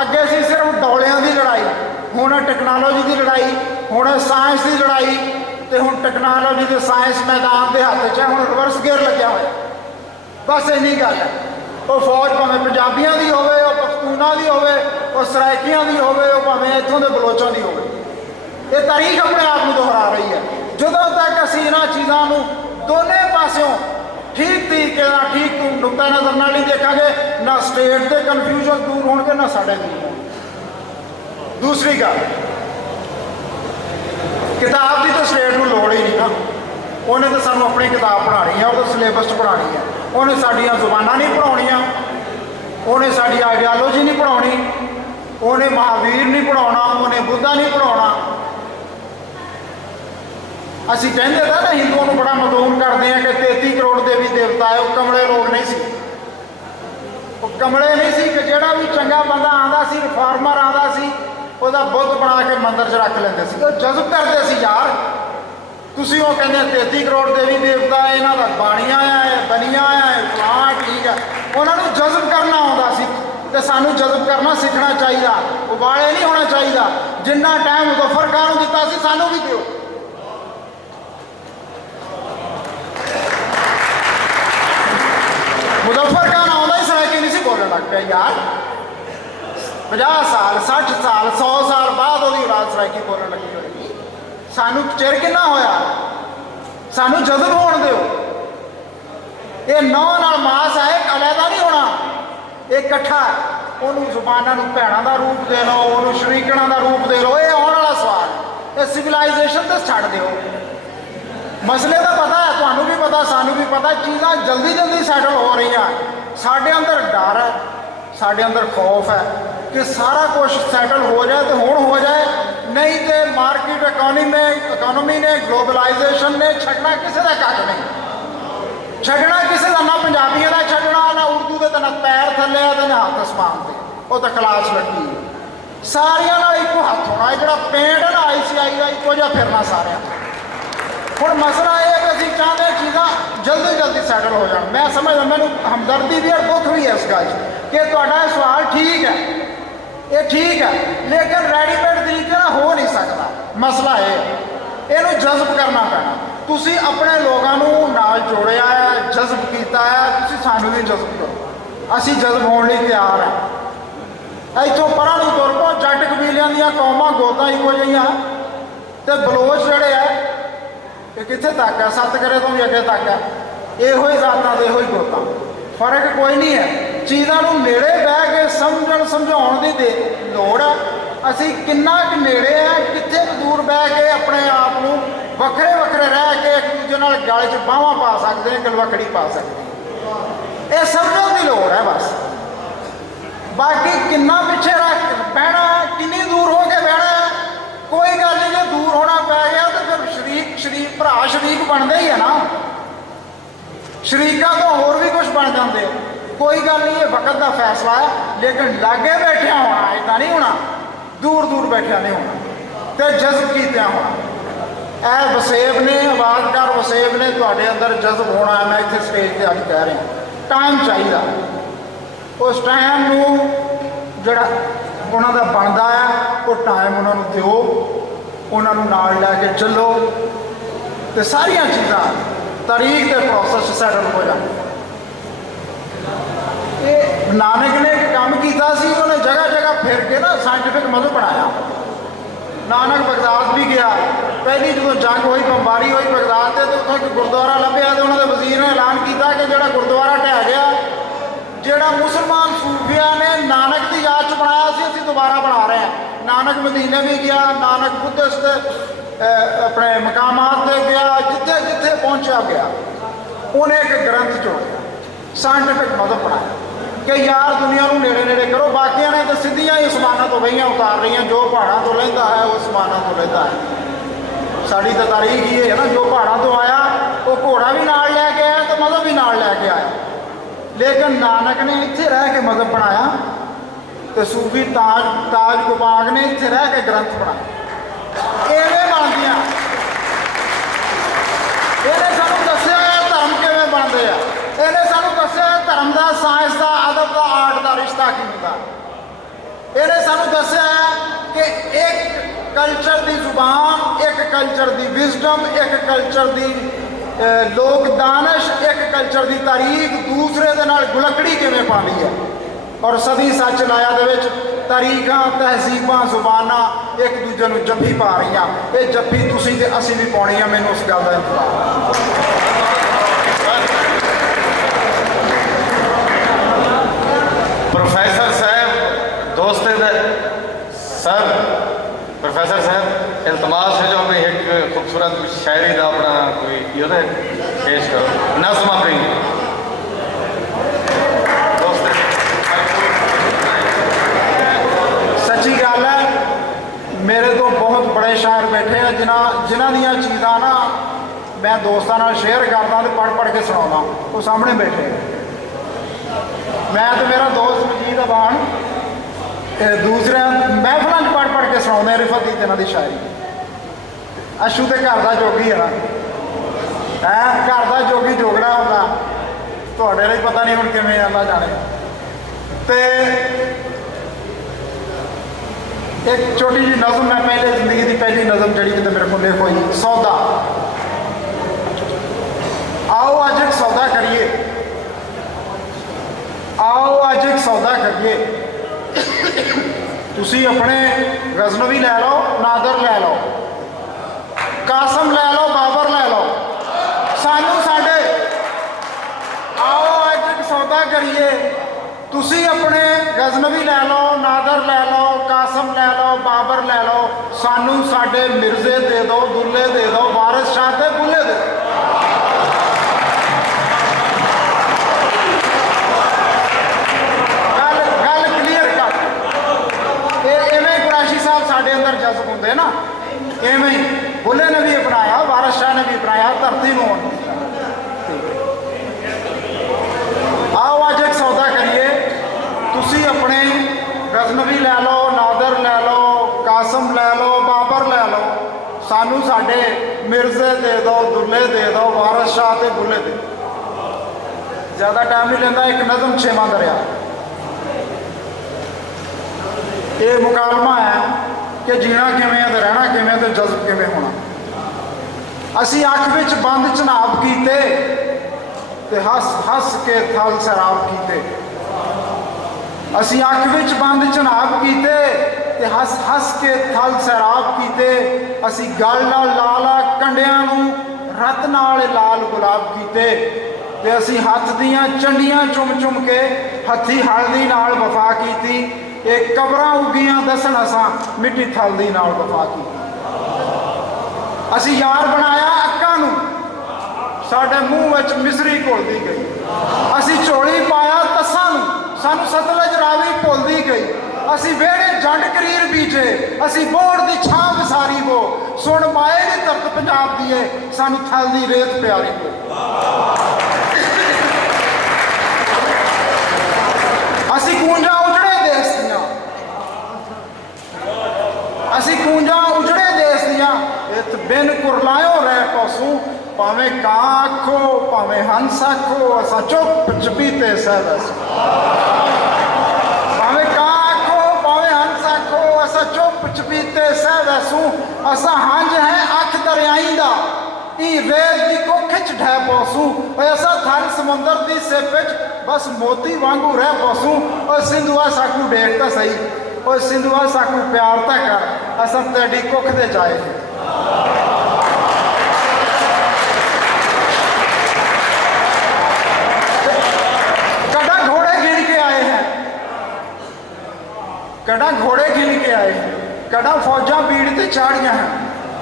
ਅੱਗੇ ਸੀ ਸਿਰਫ ਡੌਲਿਆਂ ਦੀ ਲੜਾਈ, ਹੁਣ ਟੈਕਨੋਲੋਜੀ ਦੀ ਲੜਾਈ, ਹੁਣ ਸਾਇੰਸ ਦੀ ਲੜਾਈ, ਤੇ ਹੁਣ ਟੈਕਨੋਲੋਜੀ ਤੇ ਸਾਇੰਸ ਮੈਦਾਨ ਦੇ ਹੱਥ 'ਚ ਹੈ। ਹੁਣ ਰਿਵਰਸ ਗੇਅਰ ਲੱਗਿਆ ਹੋਇਆ। ਬਸ ਇੰਨੀ ਗੱਲ ਹੈ। ਉਹ ਫੌਜ ਭਾਵੇਂ ਪੰਜਾਬੀਆਂ ਦੀ ਹੋਵੇ, ਉਹ ਪਖਤੂਨਾਂ ਦੀ ਹੋਵੇ, ਉਹ ਸਰਾਇਕੀਆਂ ਦੀ ਹੋਵੇ, ਉਹ ਭਾਵੇਂ ਇੱਥੋਂ ਦੇ ਬਲੋਚਾਂ ਦੀ ਹੋਵੇ, ਇਹ ਤਾਰੀਖ ਆਪਣੇ ਆਪ ਨੂੰ ਦੁਹਰਾ ਰਹੀ ਹੈ। ਜਦੋਂ ਤੱਕ ਅਸੀਂ ਇਹਨਾਂ ਚੀਜ਼ਾਂ ਨੂੰ ਦੋਨੇ ਪਾਸਿਓਂ ਠੀਕ ਤਰੀਕੇ ਨਾਲ, ਠੀਕ ਨੁਕਤਾ ਨਜ਼ਰ ਨਾਲ ਨਹੀਂ ਦੇਖਾਂਗੇ, ਨਾ ਸਟੇਟ ਦੇ ਕਨਫਿਊਜ਼ਨ ਦੂਰ ਹੋਣਗੇ, ਨਾ ਸਾਡੇ ਦੂਰ ਹੋਣਗੇ। ਦੂਸਰੀ ਗੱਲ, ਕਿਤਾਬ ਦੀ ਤਾਂ ਸਟੇਟ ਨੂੰ ਲੋੜ ਹੀ ਨਹੀਂ ਨਾ। ਉਹਨੇ ਤਾਂ ਸਾਨੂੰ ਆਪਣੀ ਕਿਤਾਬ ਪੜ੍ਹਾਉਣੀ ਹੈ, ਉਹਦਾ ਸਿਲੇਬਸ 'ਚ ਪੜ੍ਹਾਉਣੀ ਹੈ। ਉਹਨੇ ਸਾਡੀਆਂ ਜ਼ੁਬਾਨਾਂ ਨਹੀਂ ਪੜ੍ਹਾਉਣੀਆਂ, ਉਹਨੇ ਸਾਡੀ ਆਈਡੀਆਲੋਜੀ ਨਹੀਂ ਪੜ੍ਹਾਉਣੀ, ਉਹਨੇ ਮਹਾਵੀਰ ਨਹੀਂ ਪੜ੍ਹਾਉਣਾ, ਉਹਨੇ ਬੁੱਧਾ ਨਹੀਂ ਪੜ੍ਹਾਉਣਾ। ਅਸੀਂ ਕਹਿੰਦੇ ਤਾਂ ਨਾ ਹਿੰਦੂਆਂ ਨੂੰ ਬੜਾ ਮਦੂਨ ਕਰਦੇ ਆ ਕਿ 33 ਕਰੋੜ ਦੇਵੀ ਦੇਵਤਾ ਹੈ। ਉਹ ਕਮਲੇ ਲੋਕ ਨਹੀਂ ਸੀ, ਉਹ ਕਮਲੇ ਨਹੀਂ ਸੀ ਕਿ ਜਿਹੜਾ ਵੀ ਚੰਗਾ ਬੰਦਾ ਆਉਂਦਾ ਸੀ, ਰਿਫਾਰਮਰ ਆਉਂਦਾ ਸੀ, ਉਹਦਾ ਬੁੱਤ ਬਣਾ ਕੇ ਮੰਦਿਰ 'ਚ ਰੱਖ ਲੈਂਦੇ ਸੀ। ਉਹ ਜਜ਼ਬ ਕਰਦੇ ਸੀ ਯਾਰ। ਤੁਸੀਂ ਉਹ ਕਹਿੰਦੇ 33 ਕਰੋੜ ਦੇਵੀ ਦੇਵਤਾ, ਇਹਨਾਂ ਦਾ ਬਾਣੀਆਂ ਆ, ਬਣੀਆਂ ਆ, ਫਲਾਂ ਠੀਕ ਆ। ਉਹਨਾਂ ਨੂੰ ਜਜ਼ਬ ਕਰਨਾ ਆਉਂਦਾ ਸੀ, ਤੇ ਸਾਨੂੰ ਜਜ਼ਬ ਕਰਨਾ ਸਿੱਖਣਾ ਚਾਹੀਦਾ। ਉਬਾਲੇ ਨਹੀਂ ਹੋਣਾ ਚਾਹੀਦਾ। ਜਿੰਨਾ ਟਾਈਮ ਮੁਜ਼ੱਫਰ ਖਾਨ ਨੂੰ ਦਿੱਤਾ ਸੀ, ਸਾਨੂੰ ਵੀ ਦਿਓ। ਮੁਜ਼ੱਫਰ ਖਾਨ ਆਉਂਦਾ ਹੀ ਸਰਾਇਕੀ ਨਹੀਂ ਸੀ ਬੋਲਣ ਲੱਗ ਪਿਆ ਯਾਰ। 50 ਸਾਲ 60 ਸਾਲ 100 ਸਾਲ ਬਾਅਦ ਉਹਦੀ ਔਲਾਦ ਸਰਾਇਕੀ ਬੋਲਣ ਲੱਗੀ ਹੋਏਗੀ। ਸਾਨੂੰ ਚਿਰ ਕਿੰਨਾ ਹੋਇਆ? ਸਾਨੂੰ ਜਜ਼ਬ ਹੋਣ ਦਿਓ। ਇਹ ਨੌਂ ਨਾਲ ਮਾਸ ਹੈ, ਅਲੱਗਾ ਨਹੀਂ ਹੋਣਾ, ਇਹ ਇਕੱਠਾ। ਉਹਨੂੰ ਜ਼ੁਬਾਨਾਂ ਨੂੰ ਭੈਣਾਂ ਦਾ ਰੂਪ ਦੇ ਲਓ, ਉਹਨੂੰ ਸ਼ਰੀਕਣਾਂ ਦਾ ਰੂਪ ਦੇ ਲਓ। ਇਹ ਆਉਣ ਵਾਲਾ ਸਵਾਲ। ਇਹ ਸਿਵਲਾਈਜੇਸ਼ਨ ਤੇ ਛੱਡ ਦਿਓ। ਮਸਲੇ ਦਾ ਪਤਾ ਹੈ, ਤੁਹਾਨੂੰ ਵੀ ਪਤਾ, ਸਾਨੂੰ ਵੀ ਪਤਾ। ਚੀਜ਼ਾਂ ਜਲਦੀ ਜਲਦੀ ਸੈਟਲ ਹੋ ਰਹੀਆਂ। ਸਾਡੇ ਅੰਦਰ ਡਰ ਹੈ, ਸਾਡੇ ਅੰਦਰ ਖੌਫ ਹੈ ਕਿ ਸਾਰਾ ਕੁਝ ਸੈਟਲ ਹੋ ਜਾਏ ਤੇ ਹੁਣ ਹੋ ਜਾਏ, ਨਹੀਂ ਤੇ ਮਾਰਕੀਟ ਇਕਨੋਮੀ ਨੇ ਗਲੋਬਲਾਈਜੇਸ਼ਨ ਨੇ ਛੱਡਣਾ ਕਿਸੇ ਦਾ ਕੱਖ ਨਹੀਂ। ਛੱਡਣਾ ਕਿਸੇ ਦਾ, ਨਾ ਪੰਜਾਬੀਆਂ ਦਾ ਛੱਡਣਾ, ਨਾ ਉਰਦੂ ਦੇ, ਤਾਂ ਨਾ ਪੈਰ ਥੱਲੇ ਆ ਤੇ ਨਾ ਹੱਥ ਅਸਮਾਨ ਤੇ। ਉਹ ਤਾਂ ਕਲਾਸ ਲੱਗੀ ਹੈ। ਸਾਰਿਆਂ ਨਾਲ ਇੱਕੋ ਹੱਥ ਹੋਣਾ। ਇਹ ਜਿਹੜਾ ਪੇਂਟ ਹੈ ਨਾ ICI ਦਾ, ਇੱਕੋ ਜਿਹਾ ਫਿਰਨਾ ਸਾਰਿਆਂ। ਹੁਣ ਮਸਲਾ ਇਹ ਹੈ ਕਿ ਅਸੀਂ ਚਾਹੁੰਦੇ ਚੀਜ਼ਾਂ ਜਲਦੀ ਜਲਦੀ ਸੈਟਲ ਹੋ ਜਾਣ। ਮੈਂ ਸਮਝਦਾ, ਮੈਨੂੰ ਹਮਦਰਦੀ ਵੀ ਔਰ ਦੁੱਖ ਵੀ ਹੈ ਇਸ ਗੱਲ 'ਚ ਕਿ ਤੁਹਾਡਾ ਇਹ ਸਵਾਲ ਠੀਕ ਹੈ, ਇਹ ਠੀਕ ਹੈ, ਲੇਕਿਨ ਰੈਡੀਮੇਡ ਤਰੀਕੇ ਨਾਲ ਹੋ ਨਹੀਂ ਸਕਦਾ। ਮਸਲਾ ਇਹ ਹੈ, ਇਹਨੂੰ ਜਜ਼ਬ ਕਰਨਾ ਪੈਣਾ। ਤੁਸੀਂ ਆਪਣੇ ਲੋਕਾਂ ਨੂੰ ਨਾਲ ਜੋੜਿਆ ਹੈ, ਜਜ਼ਬ ਕੀਤਾ ਹੈ, ਤੁਸੀਂ ਸਾਨੂੰ ਵੀ ਜਜ਼ਬ ਕਰੋ। ਅਸੀਂ ਜਜ਼ਬ ਹੋਣ ਲਈ ਤਿਆਰ ਹਾਂ। ਇੱਥੋਂ ਪਰਾਂ ਨੂੰ ਤੁਰ ਪਓ। ਜੱਟ ਕਬੀਲਿਆਂ ਦੀਆਂ ਕੌਮਾਂ ਗੋਤਾਂ ਇੱਕੋ ਜਿਹੀਆਂ, ਤੇ ਬਲੋਚ ਜਿਹੜੇ ਆ ਇਹ ਕਿੱਥੇ ਤੱਕ ਹੈ? ਸਤਕਰੇ ਤੋਂ ਵੀ ਅੱਗੇ ਤੱਕ ਹੈ। ਇਹੋ ਹੀ ਜ਼ਾਤਾਂ ਦੇ ਇਹੋ ਹੀ ਗੋਤਾਂ, ਫਰਕ ਕੋਈ ਨਹੀਂ ਹੈ। ਚੀਜ਼ਾਂ ਨੂੰ ਨੇੜੇ ਬਹਿ ਕੇ ਸਮਝਾਉਣ ਦੀ ਲੋੜ ਹੈ। ਅਸੀਂ ਕਿੰਨਾ ਕੁ ਨੇੜੇ ਆ, ਕਿੱਥੇ ਕੁ ਦੂਰ ਬਹਿ ਕੇ ਆਪਣੇ ਆਪ ਨੂੰ ਵੱਖਰੇ ਵੱਖਰੇ ਰਹਿ ਕੇ ਇੱਕ ਦੂਜੇ ਨਾਲ ਗਲ 'ਚ ਬਾਹਾਂ ਪਾ ਸਕਦੇ ਹਾਂ, ਗਲਵੱਕੜੀ ਪਾ ਸਕਦੇ ਹਾਂ। ਇਹ ਸਮਝਣ ਦੀ ਲੋੜ ਹੈ ਬਸ। ਬਾਕੀ ਕਿੰਨਾ ਪਿੱਛੇ ਰੱਖ ਬਹਿਣਾ, ਕਿੰਨੀ ਦੂਰ ਹੋ ਕੇ ਬਹਿਣਾ, ਕੋਈ ਗੱਲ ਨਹੀਂ। ਜੇ ਦੂਰ ਹੋਣਾ ਪੈ ਗਿਆ ਤਾਂ ਫਿਰ ਸ਼ਰੀਕ ਭਰਾ ਸ਼ਰੀਕ ਬਣਦੇ ਹੀ ਆ ਨਾ। ਸ਼ਰੀਕਾਂ ਤੋਂ ਹੋਰ ਵੀ ਕੁਝ ਬਣ ਜਾਂਦੇ। ਕੋਈ ਗੱਲ ਨਹੀਂ, ਇਹ ਵਕਤ ਦਾ ਫੈਸਲਾ ਹੈ। ਲੇਕਿਨ ਲਾਗੇ ਬੈਠਿਆ ਹੋਣਾ ਇੱਦਾਂ ਨਹੀਂ ਹੋਣਾ, ਦੂਰ ਦੂਰ ਬੈਠਿਆ ਨਹੀਂ ਹੋਣਾ ਤੇ ਜਜ਼ਬ ਕੀਤਿਆਂ ਹੋਣਾ। ਇਹ ਵਸੇਬ ਨੇ, ਆਵਾਜ਼ਕਾਰ ਵਸੇਬ ਨੇ ਤੁਹਾਡੇ ਅੰਦਰ ਜਜ਼ਬ ਹੋਣਾ ਹੈ। ਮੈਂ ਇੱਥੇ ਸਟੇਜ ਤੇ ਅੱਜ ਕਹਿ ਰਿਹਾ, ਟਾਈਮ ਚਾਹੀਦਾ। ਉਸ ਟਾਈਮ ਨੂੰ ਜਿਹੜਾ ਉਹਨਾਂ ਦਾ ਬਣਦਾ ਹੈ, ਉਹ ਟਾਈਮ ਉਹਨਾਂ ਨੂੰ ਦਿਓ, ਉਹਨਾਂ ਨੂੰ ਨਾਲ ਲੈ ਕੇ ਚੱਲੋ ਤੇ ਸਾਰੀਆਂ ਚੀਜ਼ਾਂ ਤਾਰੀਖ ਦੇ ਪ੍ਰੋਸੈਸ ਸੈਟਲ ਹੋ ਜਾਣ। ਇਹ ਨਾਨਕ ਨੇ ਇੱਕ ਕੰਮ ਕੀਤਾ ਸੀ, ਉਹਨੇ ਜਗ੍ਹਾ ਜਗ੍ਹਾ ਫਿਰ ਕੇ ਨਾ ਸਾਇੰਟੀਫਿਕ ਮਜ਼ਹਬ ਬਣਾਇਆ। ਨਾਨਕ ਬਗਦਾਦ ਵੀ ਗਿਆ। ਪਹਿਲੀ ਜਦੋਂ ਜੰਗ ਹੋਈ, ਬੰਬਾਰੀ ਹੋਈ ਬਗਦਾਦ ਤੇ ਉੱਥੋਂ ਇੱਕ ਗੁਰਦੁਆਰਾ ਲੱਭਿਆ ਤੇ ਉਹਨਾਂ ਦੇ ਵਜ਼ੀਰ ਨੇ ਐਲਾਨ ਕੀਤਾ ਕਿ ਜਿਹੜਾ ਗੁਰਦੁਆਰਾ ਢਹਿ ਗਿਆ, ਜਿਹੜਾ ਮੁਸਲਮਾਨ ਸੂਫੀਆਂ ਨੇ ਨਾਨਕ ਦੀ ਯਾਦ 'ਚ ਬਣਾਇਆ ਸੀ, ਅਸੀਂ ਦੁਬਾਰਾ ਬਣਾ ਰਹੇ ਹਾਂ। ਨਾਨਕ ਮਦੀਨੇ ਵੀ ਗਿਆ, ਨਾਨਕ ਬੁੱਧਿਸਟ ਆਪਣੇ ਮਕਾਮਾਤ 'ਤੇ ਗਿਆ, ਜਿੱਥੇ ਜਿੱਥੇ ਪਹੁੰਚਿਆ ਗਿਆ ਉਹਨੇ ਇੱਕ ਗ੍ਰੰਥ ਜੋੜਿਆ, ਸਾਇੰਟੀਫਿਕ ਮਜ਼ਹਬ ਬਣਾਇਆ ਕਿ ਯਾਰ ਦੁਨੀਆ ਨੂੰ ਨੇੜੇ ਨੇੜੇ ਕਰੋ। ਬਾਕੀਆਂ ਨੇ ਤਾਂ ਸਿੱਧੀਆਂ ਹੀ ਅਸਮਾਨਾਂ ਤੋਂ ਵਹੀਆਂ ਉਤਾਰ ਰਹੀਆਂ, ਜੋ ਪਹਾੜਾਂ ਤੋਂ ਲੈਂਦਾ ਹੈ ਉਹ ਅਸਮਾਨਾਂ ਤੋਂ ਲੈਂਦਾ ਹੈ। ਸਾਡੀ ਤਾਂ ਤਾਰੀਖ ਹੀ ਇਹ ਹੈ ਨਾ, ਜੋ ਪਹਾੜਾਂ ਤੋਂ ਆਇਆ ਉਹ ਘੋੜਾ ਵੀ ਨਾਲ ਲੈ ਕੇ ਆਇਆ ਤੇ ਮਜ਼ਹਬ ਵੀ ਨਾਲ ਲੈ ਕੇ ਆਇਆ। ਲੇਕਿਨ ਨਾਨਕ ਨੇ ਇੱਥੇ ਰਹਿ ਕੇ ਮਜ਼ਹਬ ਬਣਾਇਆ ਤੇ ਸੂਫੀ ਤਾਜ ਗੁਬਾਗ ਨੇ ਇੱਥੇ ਰਹਿ ਕੇ ਗ੍ਰੰਥ ਬਣਾਇਆ। ਐਵੇਂ ਬਣਦੀਆਂ। ਇਹਨੇ ਸਾਨੂੰ ਦੱਸਿਆ ਧਰਮ ਕਿਵੇਂ ਬਣਦੇ ਆ। ਇਹਨੇ ਸਾਨੂੰ ਦੱਸਿਆ ਧਰਮ ਦਾ, ਸਾਇੰਸ ਦਾ, ਅਦਬ ਦਾ, ਆਰਟ ਦਾ ਰਿਸ਼ਤਾ ਕੀ ਹੁੰਦਾ। ਇਹਨੇ ਸਾਨੂੰ ਦੱਸਿਆ ਕਿ ਇੱਕ ਕਲਚਰ ਦੀ ਜ਼ੁਬਾਨ, ਇੱਕ ਕਲਚਰ ਦੀ ਵਿਜ਼ਡਮ, ਇੱਕ ਕਲਚਰ ਦੀ ਲੋਕ ਦਾਨਸ਼, ਇੱਕ ਕਲਚਰ ਦੀ ਤਾਰੀਖ ਦੂਸਰੇ ਦੇ ਨਾਲ ਗੁਲਕੜੀ ਕਿਵੇਂ ਪਾਉਂਦੀ ਹੈ। ਔਰ ਸਦੀ ਸੱਚ ਲਾਇਆ ਦੇ ਵਿੱਚ ਤਾਰੀਖਾਂ, ਤਹਿਜ਼ੀਬਾਂ, ਜ਼ੁਬਾਨਾਂ ਇੱਕ ਦੂਜੇ ਨੂੰ ਜੱਫੀ ਪਾ ਰਹੀਆਂ। ਇਹ ਜੱਫੀ ਤੁਸੀਂ ਤੇ ਅਸੀਂ ਵੀ ਪਾਉਣੀ ਆ, ਮੈਨੂੰ ਉਸ ਗੱਲ ਦਾ ਇੰਤਜ਼ਾਰ। प्रोफेसर साहब, दोस्त सर, प्रोफेसर साहब इल्तमास है जो हमें एक खूबसूरत शायरी का अपना कोई योदा पेश करो, नज़्म अपनी सच्ची गल है। मेरे तो बहुत बड़े शायर बैठे हैं जिन्हों दियाँ चीज़ां ना मैं दोस्तों नाल शेयर करदा तो पढ़ पढ़ के सुनाउंदा, वो सामने बैठे हैं। मैं तो मेरा दोस्त मजीद अबान दूसरे महफलों पढ़ पढ़ के सुनाते रिफत दी इन्हों की शायरी। अशू तो घर का जोगी है ना, घर का जोगी जोगड़ा होंदा, तुहाडे लिए पता नहीं हुण किवें अल्लाह जाने। तो एक छोटी जी नज़म मैं पहले जिंदगी की पहली नज़म जी कि मेरे को लिख हुई, सौदा। आओ अज एक सौदा करिए, आओ अज एक सौदा करिए। तुसी अपने गजनवी लै लो, नादर लै लो, कासम लै लो, बाबर लै लो, सानू साडे। आओ अज एक सौदा करिए। तुसी अपने गजनवी लै लो, नादर लै लो, कासम लै लो, बाबर लै लो, सानू साडे मिर्जे दे दो, दुल्ले दे दो, वारिस शाह दे बुल्ले दे दो। साढ़े अंदर जज्ब होंगे ना, इवें ही बुल्ले ने भी अपनाया, वारिस शाह ने भी अपनाया, धरती में। आओ अज एक सौदा करिए। तुसी अपने गजनवी लै लो, नादर लै लो, कासम लै लो, बाबर लै लो, सानू साडे मिर्जे दे दो, दुल्ले दे दो, वारिस शाह ते बुल्ले दे। ज़्यादा टाइम नहीं लेंदा। एक नज़म छेवां दरिया, ये मुकालमा है कि जीना किवें ते रहना किवें ते जज्ब किवें होना। असी अख विच बंद चनाब कीते ते हस हस के थल सराब कीते। असी अख विच बंद चनाब कीते ते हस हस के थल सराब कीते। असी गल नाल लाला कंडियां नूं रत नाल लाल गुलाब कीते ते असी हथ दियां चंडियां चुम चुम के हथी हल्दी नाल वफा कीती। ਇਹ ਕਬਰਾਂ ਉਗੀਆਂ ਦੱਸਣ ਅਸਾਂ ਮਿੱਟੀ ਥਲਦੀ ਨਾਲ ਵਫਾ ਕੀਤੀ। ਅਸੀਂ ਯਾਰ ਬਣਾਇਆ ਅੱਕਾਂ ਨੂੰ, ਸਾਡੇ ਮੂੰਹ ਵਿੱਚ ਮਿਸਰੀ ਘੁਲਦੀ ਗਈ। ਅਸੀਂ ਝੋਲੀ ਪਾਇਆ ਤੱਸਾਂ ਨੂੰ, ਸਾਨੂੰ ਸਤਲੁਜ ਰਾਵੀ ਭੁੱਲਦੀ ਗਈ। ਅਸੀਂ ਵਿਹੜੇ ਜੰਡ ਕਰੀਰ ਬੀਜੇ, ਅਸੀਂ ਬੋੜ ਦੀ ਛਾਂ ਵਿਸਾਰੀ ਵੋ, ਸੁਣ ਮਾਏ ਦੀ ਧਰਤ ਪੰਜਾਬ ਦੀ ਏ, ਸਾਨੂੰ ਥਲ ਦੀ ਰੇਤ ਪਿਆਰੀ ਵੋ। ਅਸੀਂ ਕੂੰਜਾਂ ਉਜੜੇ ਦੇਸ਼ ਦੀਆਂ, ਅਸੀਂ ਕੂੰਜਾਂ ਉਜੜੇ ਦੇਸ਼ ਦੀਆਂ, ਇਤ ਬਿਨ ਕੁਰਲਾਇਓ ਰਹਿ ਪਸੂ, ਭਾਵੇਂ ਕਾਂ ਆਖੋ ਭਾਵੇਂ ਹੰਸ ਆਖੋ, ਅਸਾਂ ਚੁੱਪ ਚਪੀਤੇ ਸਹਿ ਵੈਸੂ। ਭਾਵੇਂ ਕਾਂ ਆਖੋ ਭਾਵੇਂ ਹੰਸ ਆਖੋ, ਅਸਾਂ ਚੁੱਪ ਚਪੀਤੇ ਸਹਿ ਵੈਸੂ। ਅਸਾਂ ਹੰਝ ਹੈ ਅੱਖ ਦਰਿਆਈ ਦਾ, ਇਹ ਰੇਤ ਦੀ ਕੁੱਖ ਚ ਢਹਿ ਪੌਸੂ। ਅਸਾਂ ਥਲ ਸਮੁੰਦਰ ਦੀ ਸਿਪ ਵਿੱਚ ਬਸ ਮੋਤੀ ਵਾਂਗੂ ਰਹਿ ਪੌਸੂ। ਉਹ ਸਿੰਧੂਆ ਸਾਕੂ ਡੇਕ ਤਾਂ ਸਹੀ, ਉਹ ਸਿੰਧੂਆ ਸਾਕੂ ਪਿਆਰ ਤਾਂ ਕਰ, ਅਸਾਂ ਤੇਰੀ ਕੁੱਖ ਦੇ ਜਾਏ। कड़ा घोड़े गिन के आए हैं, कड़ा घोड़े गिन के आए हैं, कड़ा फौजा भीड़ ते चाड़ियां हैं,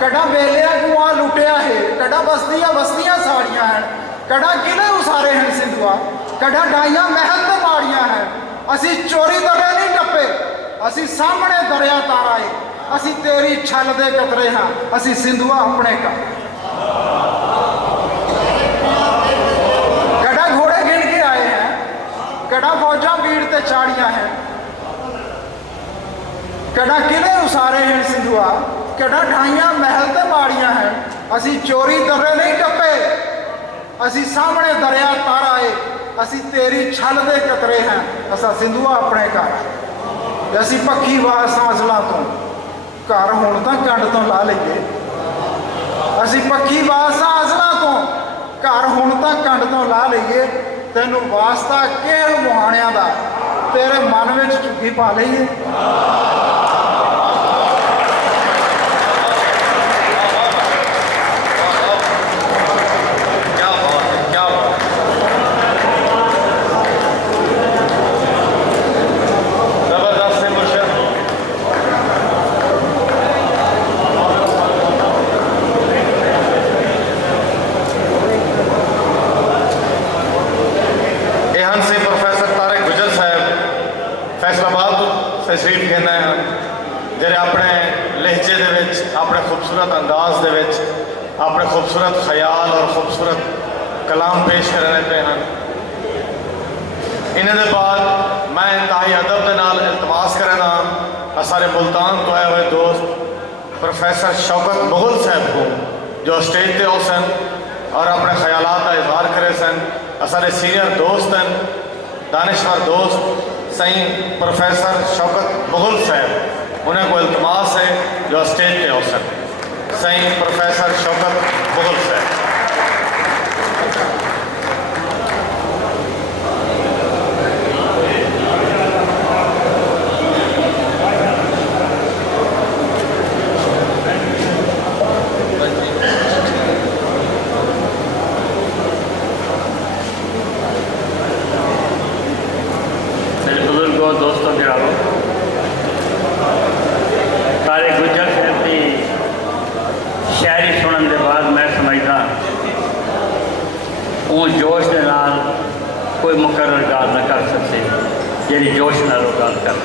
कड़ा वेलिया कुआ लुटिया है, कड़ा बस्तियां बस्तियां साड़ियां हैं, कड़ा किले उसारे हैं सिंधुआ, कड़ा डाइयां महल ते माड़ियां हैं। असी चोरी दरिया नहीं टप्पे, असी सामने दरिया ताराए, असी तेरी छल दे कतरे हाँ, असी सिंधुआ अपने का। कड़ा फौजा भीड़ ते चाड़ियां हैं, कड़ा किले उसारे हैं सिंधुआ, कड़ा ढाइयां महल ते माड़ियां हैं। असी चोरी दरे नहीं टप्पे, असी सामने दरिया ताराए, असी तेरी छल दे कतरे हैं, असा सिंधुआ अपने घर। असी पक्खी वार सांसला तो घर हुण तां कंड तो ला लईए, असी पक्खी वार सांसला तो घर हुण तां कंड तो ला लईए। तैनू वास्ता केड़ मुहाणिया दा, तेरे मन में झुग्गी पा लईए। क्या बात है, क्या बात जबरदस्त है मुर्शद। से प्रोफेसर तारिक गुजर साहब फैसलाबाद तशरीफ लेना है, ਜਿਹੜੇ ਆਪਣੇ ਲਹਿਜੇ ਦੇ ਵਿੱਚ, ਆਪਣੇ ਖੂਬਸੂਰਤ ਅੰਦਾਜ਼ ਦੇ ਵਿੱਚ, ਆਪਣੇ ਖੂਬਸੂਰਤ ਖਿਆਲ ਔਰ ਖੂਬਸੂਰਤ ਕਲਾਮ ਪੇਸ਼ ਕਰਨੇ ਪਏ ਹਨ। ਇਹਨਾਂ ਦੇ ਬਾਅਦ ਮੈਂ ਇੰਤਹਾਈ ਅਦਬ ਦੇ ਨਾਲ ਇਲਤਮਾਸ ਕਰਨਾ ਸਾਰੇ ਮੁਲਤਾਨ ਤੋਂ ਆਏ ਹੋਏ ਦੋਸਤ प्रोफेसर शौकत मुगल साहब को जो स्टेज पे सन और अपने ख्यालात का इजहार करे सन, सारे सीनियर दोस्त हैं, दानिश्वर दोस्त सही प्रोफेसर शौकत मुगल साहब, उन्हें को इल्तमास है जो स्टेज पे सन। सही प्रोफेसर शौकत मुगल साहब। दोस्तों गिरावो सारे गुजर साहब की शायरी सुनने के बाद मैं समझदा वो जोश के नाल कोई मुकर्रर गल न कर सकते जी जोश नाल गल कर।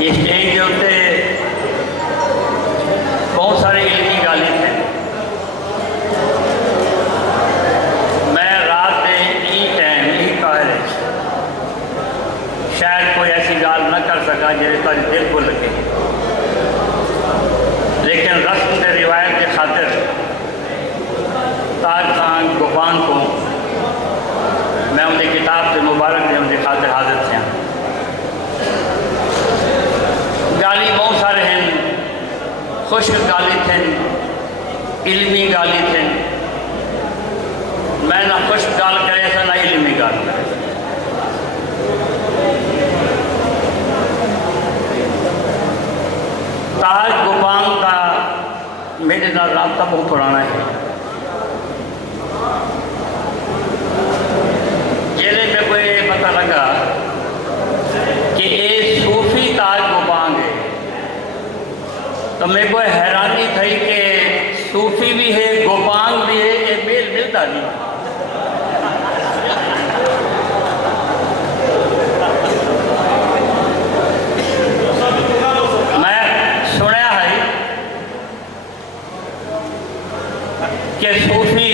इस स्टेज के उत्ते बहुत सारे इलमी गाली थे। शायद कोई ऐसी गाल न कर सका जिसका दिल को लगे, लेकिन रस्म के रिवायत के खातिर ताज खान गोपान को मैं उनकी किताब से मुबारक दे उनकी खातिर हाजिर थे। गाली बहुत सारे हैं, खुश्क गाली थे, इल्मी गाली थे। मैं ना खुश्क गाल करे था ना इल्मी गाल करे। ताज गोपान का मेरे नाल रास्ता बहुत पुराना है। जिले में कोई पता लगा تو میرے کو حیرانی تھی کہ صوفی بھی ہے گوپانگ بھی ہے، یہ میل ملتا نہیں۔ میں سنیا ہے کہ صوفی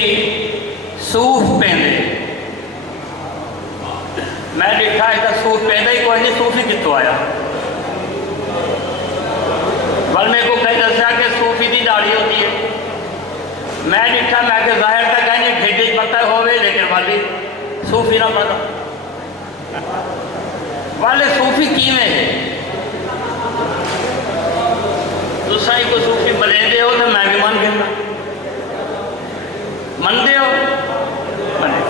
صوف پہنے، میں دیکھا ہے کہ صوف پہنے ہی کوئی نہیں، صوفی کتوں آیا؟ بل میرے کو کہیں دسیا کہ صوفی دی داڑھی ہوتی ہے، میں دیکھا میں کہ ظاہر تک کہیں ڈھیڈے پتہ ہوئے لیکن والی صوفی نہ پتہ والے صوفی کی میں ہے۔ دوسرا ہی کو صوفی بنے دے ہو تو میں بھی مان گھننا من دے ہو بنے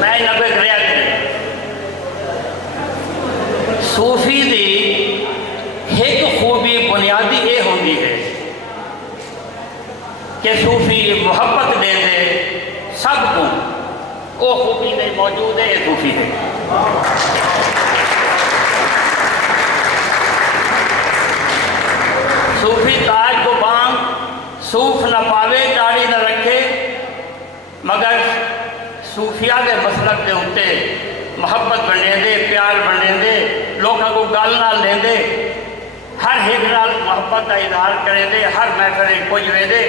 میں نہ کوئی کریا کرے۔ صوفی دی ایک خوبی بنیادی یہ ہوتی ہے کہ صوفی محبت دے دے سب کو، وہ خوبی نہیں موجود ہے، یہ صوفی ہے۔ صوفی تاج کو بانگ صوف نہ پاوے، داڑھی نہ رکھے، مگر صوفیہ کے مسلک دے اتے محبت بنے دے، پیار بنے دے، لوگوں کو گل نہ لیں دے، ہر ایک نال محبت کا اظہار کرے دے، ہر محفل پجوے دے،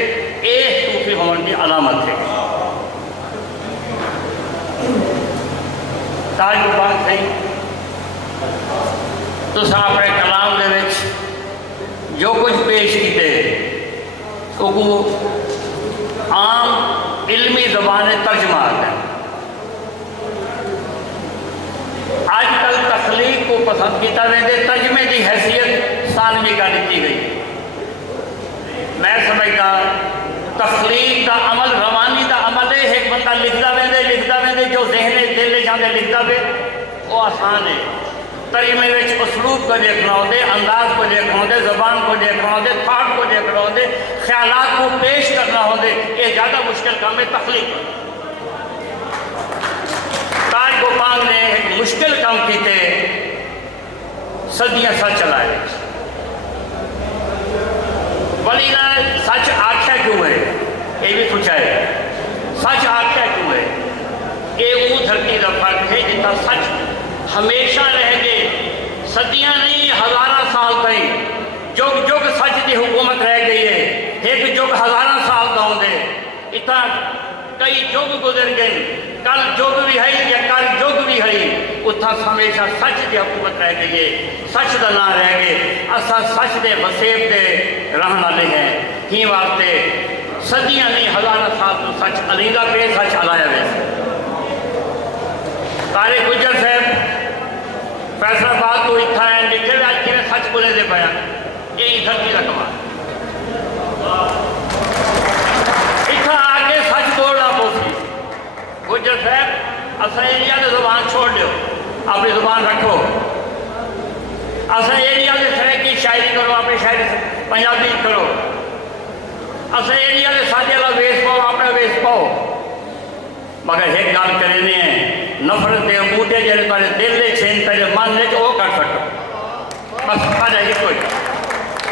یہ صوفی ہونے کی علامت ہے۔ تاج گوپال سی تو اپنے کلام دے وچ جو کچھ پیش کیتے وہ عام علمی زبان ترجمات ہیں۔ آج کل تخلیق کو پسند کیتا ویندے، ترجمے کی حیثیت ثانوی کا دیتی گئی۔ میں سمجھتا تخلیق کا عمل روانی کا عمل ہے، ایک بندہ لکھتا ویندے جو ذہن دل جاندے لکھتا وے وہ آسان ہے۔ ترجمے وچ اسلوب کو دیکھنا ہوندے، انداز کو دیکھنا ہوندے، زبان کو دیکھنا ہوندے، تھاٹ کو دیکھنا ہوندے، خیالات کو پیش کرنا ہوندے، یہ زیادہ مشکل کام ہے تخلیق۔ تاج گوپال نے ایک مشکل کام کیتے، صدیاں سچ چلائے۔ ولی نے سچ آکھیا کیوں ہے یہ بھی پوچھا ہے، سچ آکھیا کیوں ہے؟ یہ وہ دھرتی کا فرق ہے جتا سچ ہمیشہ رہ گئے، صدیاں نہیں ہزارہ سال تائیں جگ جگ سچ کی حکومت رہ گئی ہے۔ ایک جگ ہزارہ سال کا ہوندے، اتنا کئی جگ گزر گئے، کل جگ بھی ہے یا کل جگ بھی ہے، اتنا ہمیشہ سچ کی حکومت رہ گئی ہے، سچ کا نام رہ گئے۔ اسا سچ دے وسیب دے رہن والے ہیں، ہی واسطے صدیاں نہیں ہزارہ سال تو سچ علیندہ پہ سچ علایا ویسے۔ طارق گجر صاحب فیصلہ آباد تو اتھا ہے لکھے ہوئے آج میں سچ بولے دے پایا، یہی دھرتی کا کمال۔ اتھا آگے سچ بولنا پوسی گجر صاحب اسا ایریا دے زبان چھوڑ لیو، اپنی زبان رکھو۔ اسا ایریا دے سرے کی شاعری کرو، اپنی شاعری پنجابی کرو۔ اسا ایریا دے ساتھ اللہ ویس پاؤ، اپنا ویس پاؤ، مگر ایک گال کرنے ہیں نفرت دے بوٹے جڑے تارے دل دے چھین تارے من دے وہ کر سکو۔ بس کھانا ہی کوئی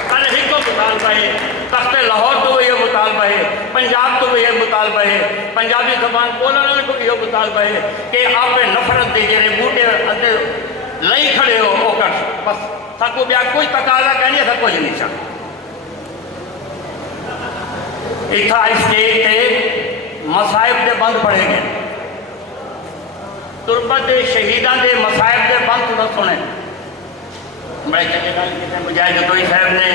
کھانا ہی کو مطالبہ ہے، تخت لاہور تو وہ یہ مطالبہ ہے، پنجاب تو وہ یہ مطالبہ ہے، پنجابی زبان بولنے والے کو یہ مطالبہ ہے کہ آپ نفرت دے جڑے بوٹے اندر لئی کھڑے ہو وہ کر سکو۔ بس سکو بیا کوئی تقاضا کہنی ہے، کچھ نہیں چاہتا۔ اتھا اسٹیج تے مصائب دے بند پڑے گئے، تربت دے شہیدان دے مصائب دے بند نہ سنے۔ بڑے چنگے گل کیتے مجاہد کوئی صاحب نے،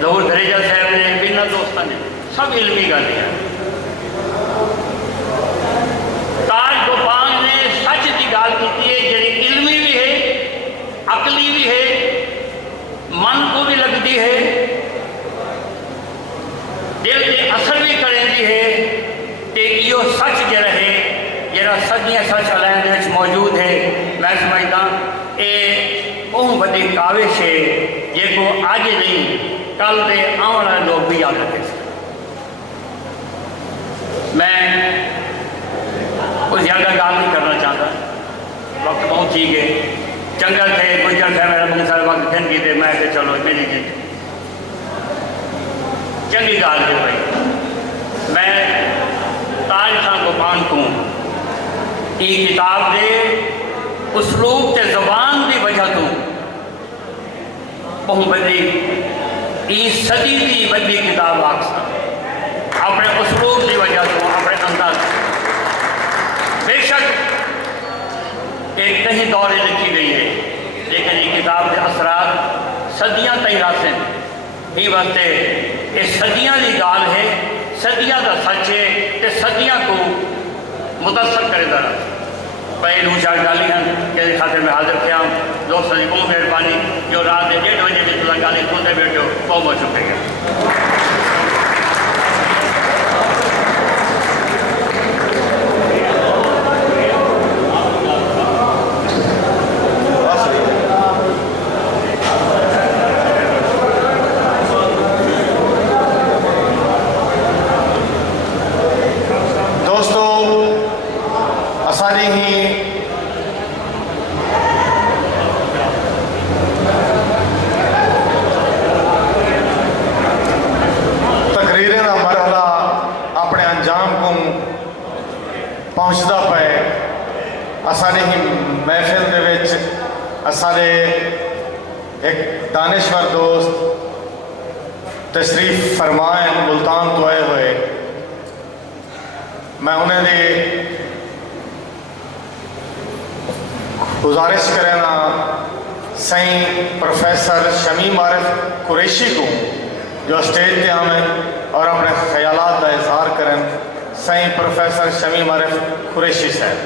ظہور دریجہ صاحب نے، بنا دوستان نے، سب علمی گل ہے۔ تاج گوپال نے سچ کی گل کی ہے جڑی علمی بھی ہے، عقلی بھی ہے، من کو بھی لگتی ہے، دل کے اثر بھی کریں دی ہے، کہ یہ سچ جو رہے جڑا صدیاں سچ علیہ وچ موجود ہے۔ میں سمجھتا یہ وہ بڑی کاوش ہے جے کو آج نہیں کل دے آنے والے لوگ بھی یاد رکھے۔ میں کوئی زیادہ گال نہیں کرنا چاہتا، وقت بہت ٹھیک ہے، جنگل تھے گجر تھے میرا بہت سارے وقت دن की तो मैं तो चलो मेरी जी चंगी गाल है भाई। मैं ताज खां गुमान को ये किताब दे उसलूब ते ज़बान की वजह तो बहुत बड़ी इस सदी की बड़ी किताब आखसा अपने उसलूब की वजह तो अपने अंदाज बेशक एक कहीं दौरे लिखी गई है लेकिन ये किताब के असरात सदियां तई रासन ही वास्ते ये सदियां की गाल है सदियां का सच है तो सदियां को मुतासर करेगा। पहलू चार गाली हैं कि खाते में हाजिर किया दोस्तों की बहुत मेहरबानी जो रात के 1:30 बजे भी तुम गाली खुलते बैठे हो बहुत बहुत शुक्रिया। असांजी ही तकरीरें का मरहला अपने अंजाम को पहुँचता पे असांजी ही महफिल दे विच असांजे एक दानिश्वर दोस्त तशरीफ फरमाए मुल्तान तो आए हुए मैं उन्हें गुजारिश करें सही प्रोफेसर शमीम आरिफ कुरैशी को जो स्टेज पे आवें और अपने ख्यालात का इजहार करें। सही प्रोफेसर शमीम आरिफ कुरैशी साहब।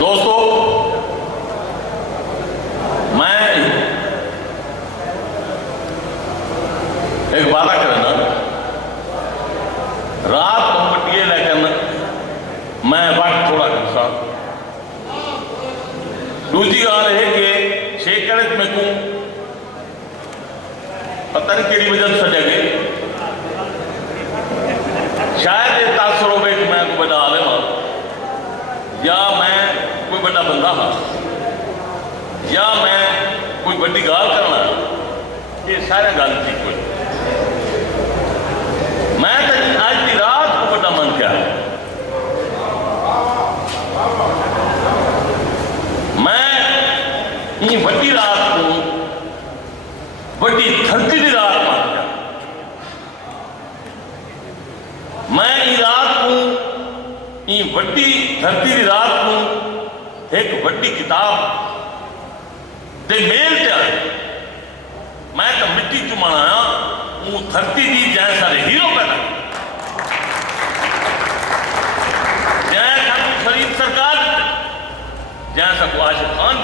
दोस्तों मैं एक बात करना रात को पटिए लेकिन मैं वक्त थोड़ा करसा। दूसरी गाल है कि शेकड़त में को पता नहीं केड़ी वजह से सजा शायद ये तासर हो कि मैं कोई बड़ा आलिम हाँ या मैं कोई बड़ा बंदा हाँ या मैं कोई बड़ी गाल करना ये सारे गल ठीक हुई। मैं तो आज की रात को बड़ा मन क्या है मैं ये बड़ी रात को बड़ी धरती की रात मान गया। मैं ये रात को ये बड़ी धरती की रात को एक बड़ी किताब दे मेल ते आए। मैं तो मिट्टी चु मनाया वो धरती दी जै सारे हीरो पैदा जै साकू शरीफ सरकार जै साकू आशिफ खान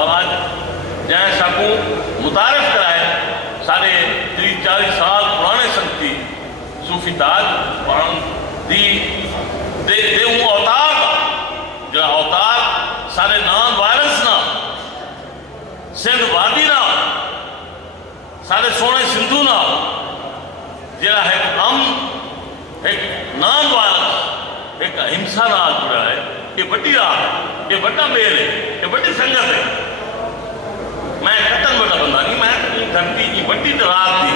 और आज जै साकू मुतारफ कराए सारे 30-40 साल पुराने संगती सूफी ताज पान दी दे वो अवतार जो अवतार सारे नाम वायरस ना सिंध वादी ना सारे सोने सिंधु ना जरा है एक नाम वायरस एक अहिंसा नाल जुड़ा है। ये बड़ी रात है ये बड़ा मेल है ये बड़ी संगत है। मैं कतन बड़ा बंदा नहीं मैं धरती की बड़ी रात थी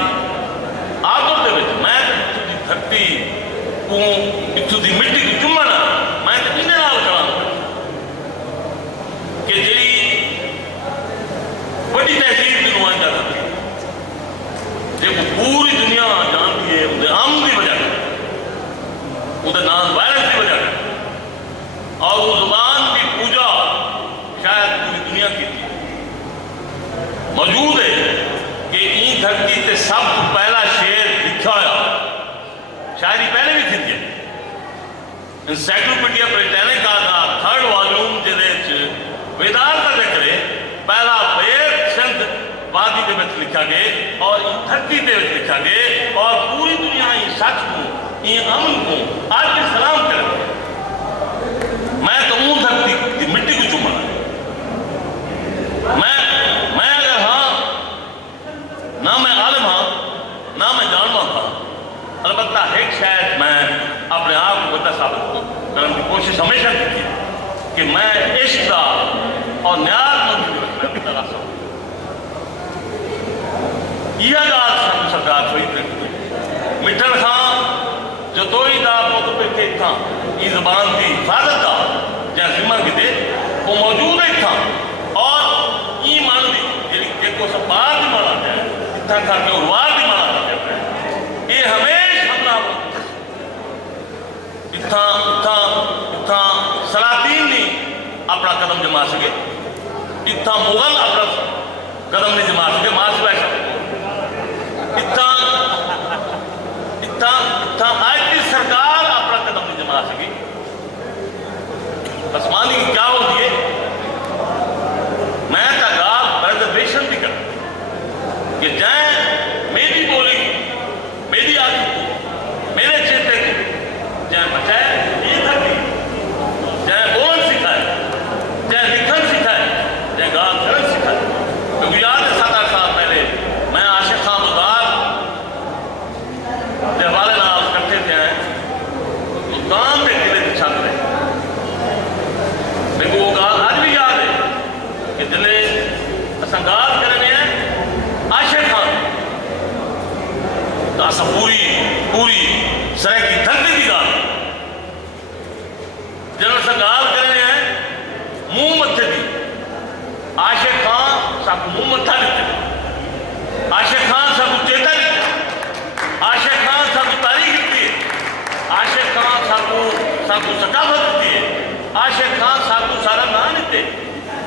आदर दे विच मैं धरती को इत्थों दी मिट्टी की चुम्मन मैं तो इन्हें नाल करा कि जी बड़ी तहसील की नुमाइंदा करती जो पूरी दुनिया जानती है उनके आम की वजह उनके नाम वायरस की वजह और वो जुबान की पूजा शायद पूरी दुनिया की थी मौजूद है कि ई धरती से सब तो पहला शेर लिखा होया शायरी पहले भी थी इंसाइक्लोपीडिया ब्रिटानिका का 3rd वॉल्यूम जिहदे वेदांत का जिक्र है पहला वेद सिंध वादी के विच लिखा गया और धरती के विच लिखा गया और पूरी दुनिया ये सच को ये अमन को आज के सलाम कर मैं तो ऊँ धरती की मिट्टी को चुमा मैं अगर हाँ ना मैं आलिम हाँ ना मैं जानवा था البتہ ایک شاید میں اپنے آپ کو بڑا ثابت کرنے کی کوشش ہمیشہ کی کہ میں عشق دا اور نیاز مندی لگا سکوں یہ گال سن سرکار فرید رکھتے مٹھن خان جو دوئی دا پوت پہ تھا یہ زبان کی حفاظت دا جہاں ذمہ کی دے وہ موجود ہے تھا اور یہ مان دی جی کو سب بار بھی مانا جائے اتنا کھا کے اروار بھی مانا جائے یہ ہمیش حملہ اتنا سلاطین نہیں اپنا قدم جما سکے اتنا مغل اپنا قدم نہیں جما سکے ماس ویسا اتنا آج کی سرکار اپنا قدم نہیں جما سکی آسمانی کیا ہوتی ہے میں تاغاب پریزرویشن بھی کر کہ جائیں میری بولی میری آدمی میرے چیتے کو جائیں بچائے یہ دھرتی جائیں بولن سکھائے جائیں لکھن سکھائے جائیں گال کرن سکھائے کیونکہ یاد ہے 7-8 سال پہلے میں عاشق خان مدار جب والے نام کرتے تھے ملتان میں قلعے کی چھت رہے لیکن وہ گال آج بھی یاد ہے کہ جلے اسنگال کرنے ہیں عاشق خان تو اسا پوری سرح کی دھرتی دی گال جنہوں اسنگال کرنے ہیں منہ متھے دی عاشق خان سب منہ متھا دیتے عاشق خان سب چیتا دیتے عاشق خان سب تاریخ دیتی ہے عاشق خان سب ثقافت دیتی ہے عاشق خان سب سارا نام دیتے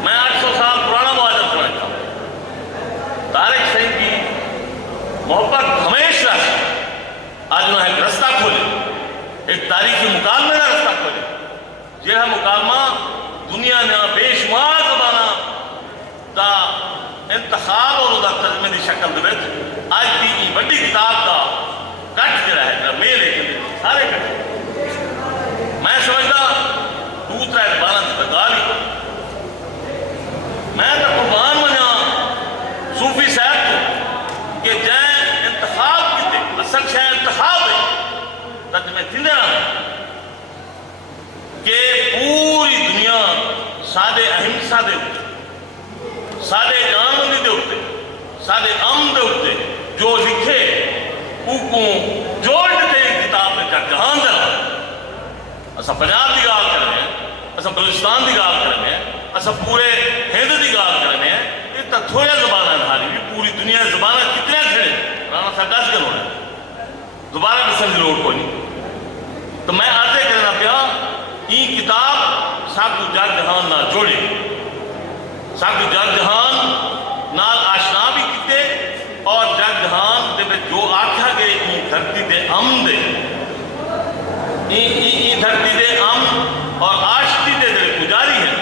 میں 800 سال پرانا معاہدہ سمجھتا ہوں طارق صاحب کی محبت ہمیشہ آج انہوں نے ایک رستہ کھولے ایک تاریخی مکالمے کا رستہ کھولے یہ مکالمہ دنیا نے بے شمار زبانہ دا انتخاب اور دا ترجمے دی شکل دے آج کی بڑی کتاب دا کٹ جڑا ہے میرے سارے کٹ میں سمجھتا دوسرا اعتبار سے گال ہی میں تو قربان بنا صوفی صاحب کو کہ جائیں انتخاب کیتے اصل شاہ انتخاب ہے ترجمے تھندے رہا کہ پوری دنیا سادے اہمسا دے ہوتے سادے جانبندی دے ہوتے سادے امن دے ہوتے جو لکھے اوکوں جوڑ دیتے کتاب میں کر جہان دے رہا اسا پنجاب دی گال کر رہے ہیں اسا بلوچستان دی گال کر رہے ہیں اسا پورے ہند دی گال کر رہے ہیں یہ تو تھوڑے زبانہ دھاری بھی پوری دنیا زبانہ کتنے کھڑے رانا صاحب 10 کے لوڑ ہے دوبارہ قسم کی لوڑ کوئی نہیں تو میں آتے کرنا پیا یہ کتاب ساکو جگ جہان نہ جوڑے ساکو جگ جہان نال آشنا بھی کیتے اور جگ جہان دے جو آکھا گئے یہ دھرتی دے امن دے یہ دھرتی دے امن اور آشتی دے دے گزاری ہے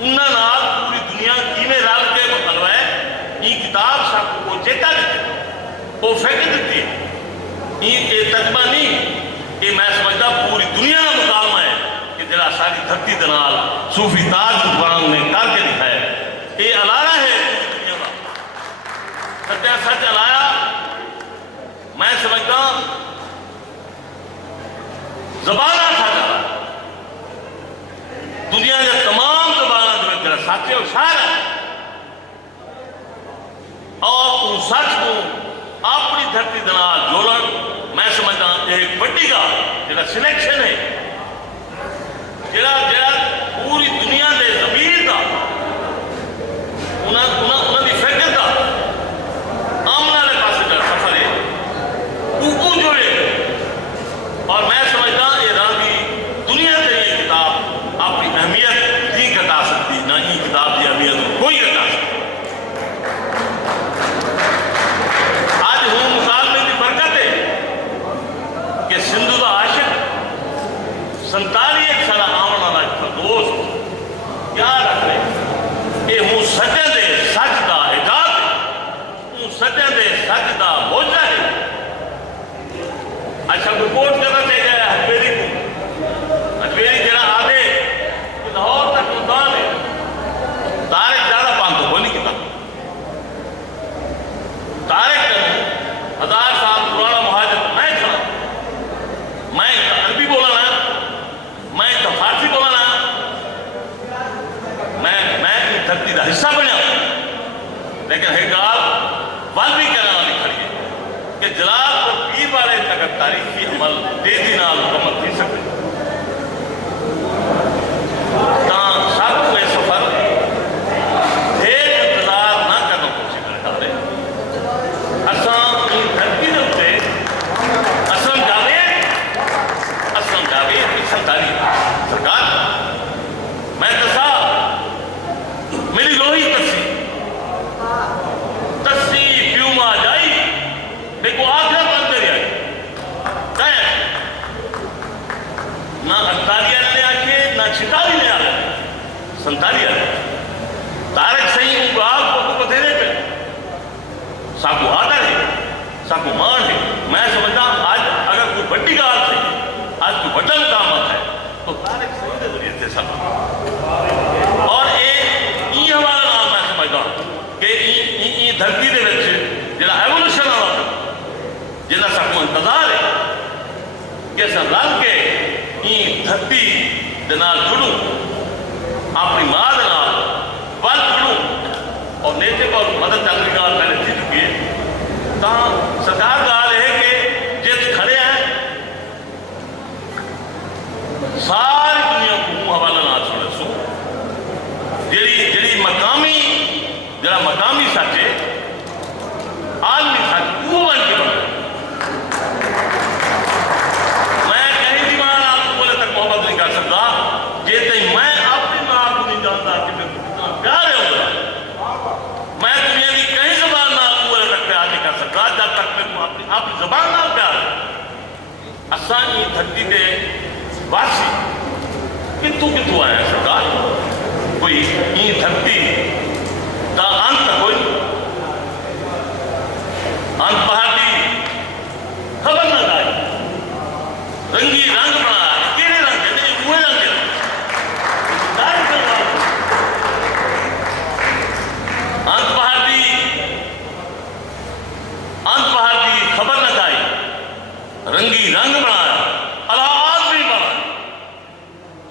انہاں نال پوری دنیا کیویں رل کے مطلوائے یہ کتاب ساکو کو چیتا دیتے وہ فکر دیتی ہے یہ تجربہ نہیں یہ میں سمجھتا پوری دنیا کا مکالمہ ہے کہ جڑا ساری دھرتی دے نال صوفی تاج قرآن نے کر کے دکھایا یہ علارہ ہے پوری دنیا کا سچا سچ علایا میں سمجھتا زبانہ تھا جا دنیا کے تمام زبانہ جو جڑا سچے اور شاعر ہے اور ان سچ کو اپنی دھرتی دے نال جوڑن میں سمجھتا ایک بڑی گا جڑا سلیکشن ہے جڑا پوری دنیا دے ضمیر دا انہاں دی فکر دا امن والے پاسے جڑا سفر ہے اوکوں جوڑے اور میں سمجھتا یہ راضی دنیا دے یہ کتاب اپنی اہمیت نہیں گھٹا سکتی نہ یہ کتاب کی اہمیت کوئی گھٹا سکتی آج ہوں مکالمے کی برکت ہے کہ سندھو دا عاشق 47 سالہ آمن والا دوست یاد رکھ رہے یہ ہوں سچے دے سچ دا اعجاز ہے ہوں سچے دے سچ دا موجہ ہے اچھا کوئی کوٹ کرنا چاہیے ہجویری کو ہجویری جڑا آدھے کہ لاہور تک ملتان ہے تارک زیادہ پان تو کوئی نہیں کتا تارک 1000 سال پرانا مہاجر میں تھا 47 तारक सही बाग को बथेरे पे साकू आदर है, साकू मान है। मैं समझता आज अगर कोई बड़ी गाल थी, आज कोई बटन काम आता है तो तारक सही के जरिए से सब और ये हमारा नाम मैं समझता कि ये धरती दे विच जिहड़ा एवोल्यूशन वाला जिहड़ा साकू इंतजार है कि असां रल के ये धरती दे नाल जुड़ूं, अपनी मां दे नाल वल जुड़ूं और नेते को मदद करने की गाल पहले थी चुकी है। तो सरकार गाल है कि जिस खड़े हैं सारी दुनिया को मुंह हवाला ना छोड़े सो जड़ी मकामी जरा मकामी सच है आलमी सच वो बन के बन। मैं कहीं भी मान आपको बोले तक मोहब्बत नहीं कर सकता जे तई मैं अपनी मां को नहीं जानता कि मैं कितना प्यार है होगा। मैं दुनिया की कहीं जबान ना बोले तक प्यार नहीं कर सकता जब तक मैं अपनी जबान ना प्यार है। असा ये धरती दे वासी कितों आया सरकार कोई ये धरती का अंत कोई अंत पहाड़ी खबर न आई रंगी रंग बनाया केड़े रंग है वो रंग है अंत पहाड़ी खबर न आई रंगी रंग बनाया अला आदमी बना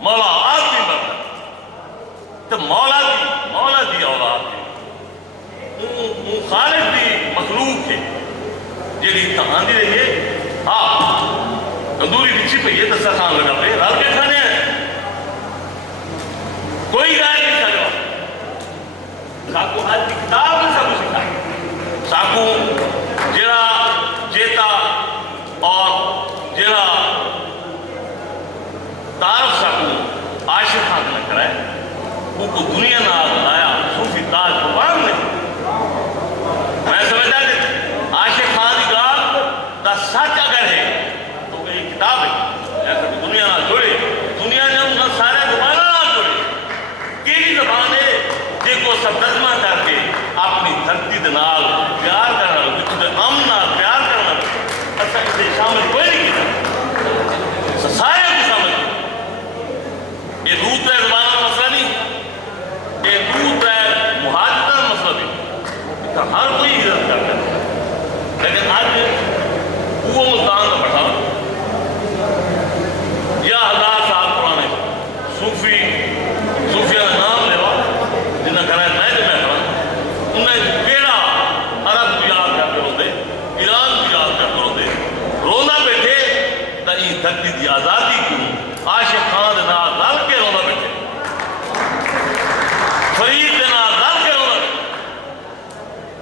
मौला आदमी बना तो मौला दी औलाद खालिद दी मखलूक है जी आंदी रही है। हाँ तंदूरी बिछी पई है दस्ता खान लगा पे रल के खाने हैं कोई गाय नहीं सकता। साकू आज की किताब में सब सिखा साकू जेड़ा चेता और जेड़ा तारफ साकू आशिक खान ने कराए वो दुनिया ना लाया सूफी ताज कुर्बान ने। मैं समझता कि आशिक खान की गाल का सच अगर है तो ये किताब है ऐसा दुनिया ना जोड़े दुनिया ने उन सारे जबान ना जोड़े कि जबान है जिसको सब तर्जमा करके अपनी धरती के नाल प्यार करना अमन नाल प्यार करना अच्छा इसे शामिल कोई नहीं किया सारे को शामिल ये दूध है जबान का मसला नहीं ये दूध है मुहाजिरत का मसला नहीं तो हर कोई इज्जत करता है। लेकिन आज वो मुल्तान का बैठा या हजार साल पुराने सूफिया का नाम लेवा जिन्हें कहा मैं जो मैं खड़ा उन्हें केड़ा अरब को याद करते रोते ईरान को याद करते रोते रोना बैठे तो ये धरती की आज़ादी को आशिक खान के नाल रल के रोना बैठे फरीद के नाल रल के रोना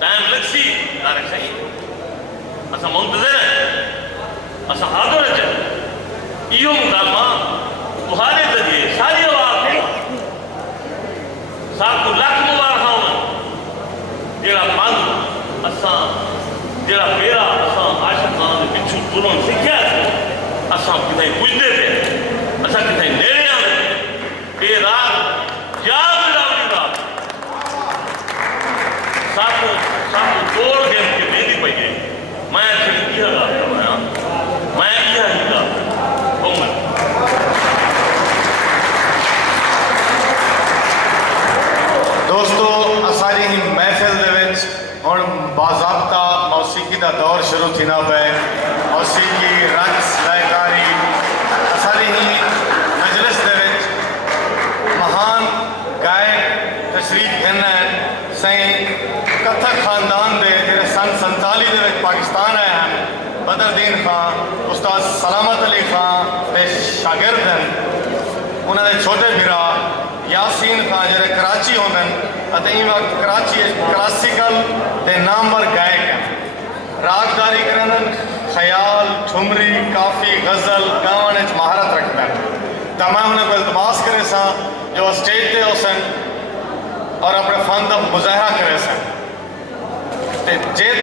टाइम लगसी तारक सही असा मुंतजर है असा हादर है इहो मुकालमा तुम्हारे जरिए सारी आवाज साकू लख मुबारक होना जेड़ा पंध असा जेड़ा फेरा असा आशिक खान के पिछू तुरन सीखिया असा कितने पुजते थे असा कितने नेड़े आते ये रात क्या बिरावरी रात साकू तोड़ के बेदी पई है। मैं फिर यह बात कर रहा मैं यह ही बात कहूँगा दोस्तों असारी ही महफिल दे विच हुण बाज़ाब्ता मौसीकी का दौर शुरू थीना पे मौसीकी रक्स लयकारी असारी ही मजलिस दे विच महान गायक तशरीफ घिन सही कथक खानदान दे जिहड़े सन 47 दे विच पाकिस्तान आए हैं बदरदीन खान उस्ताद सलामत अली खान के शागिर्द हैं उन्होंने छोटे भिरा यासीन खान जिहड़े कराची होंदे हैं वक्त कराची क्लासिकल ते नामवर गायक हैं रागदारी करन ख्याल ठुमरी काफ़ी गज़ल गावन महारत रखते हैं। तो मैं उन्हें इल्तमास करे सा जो स्टेज पे होसन और अपने फन का मुजाहरा करे सन जे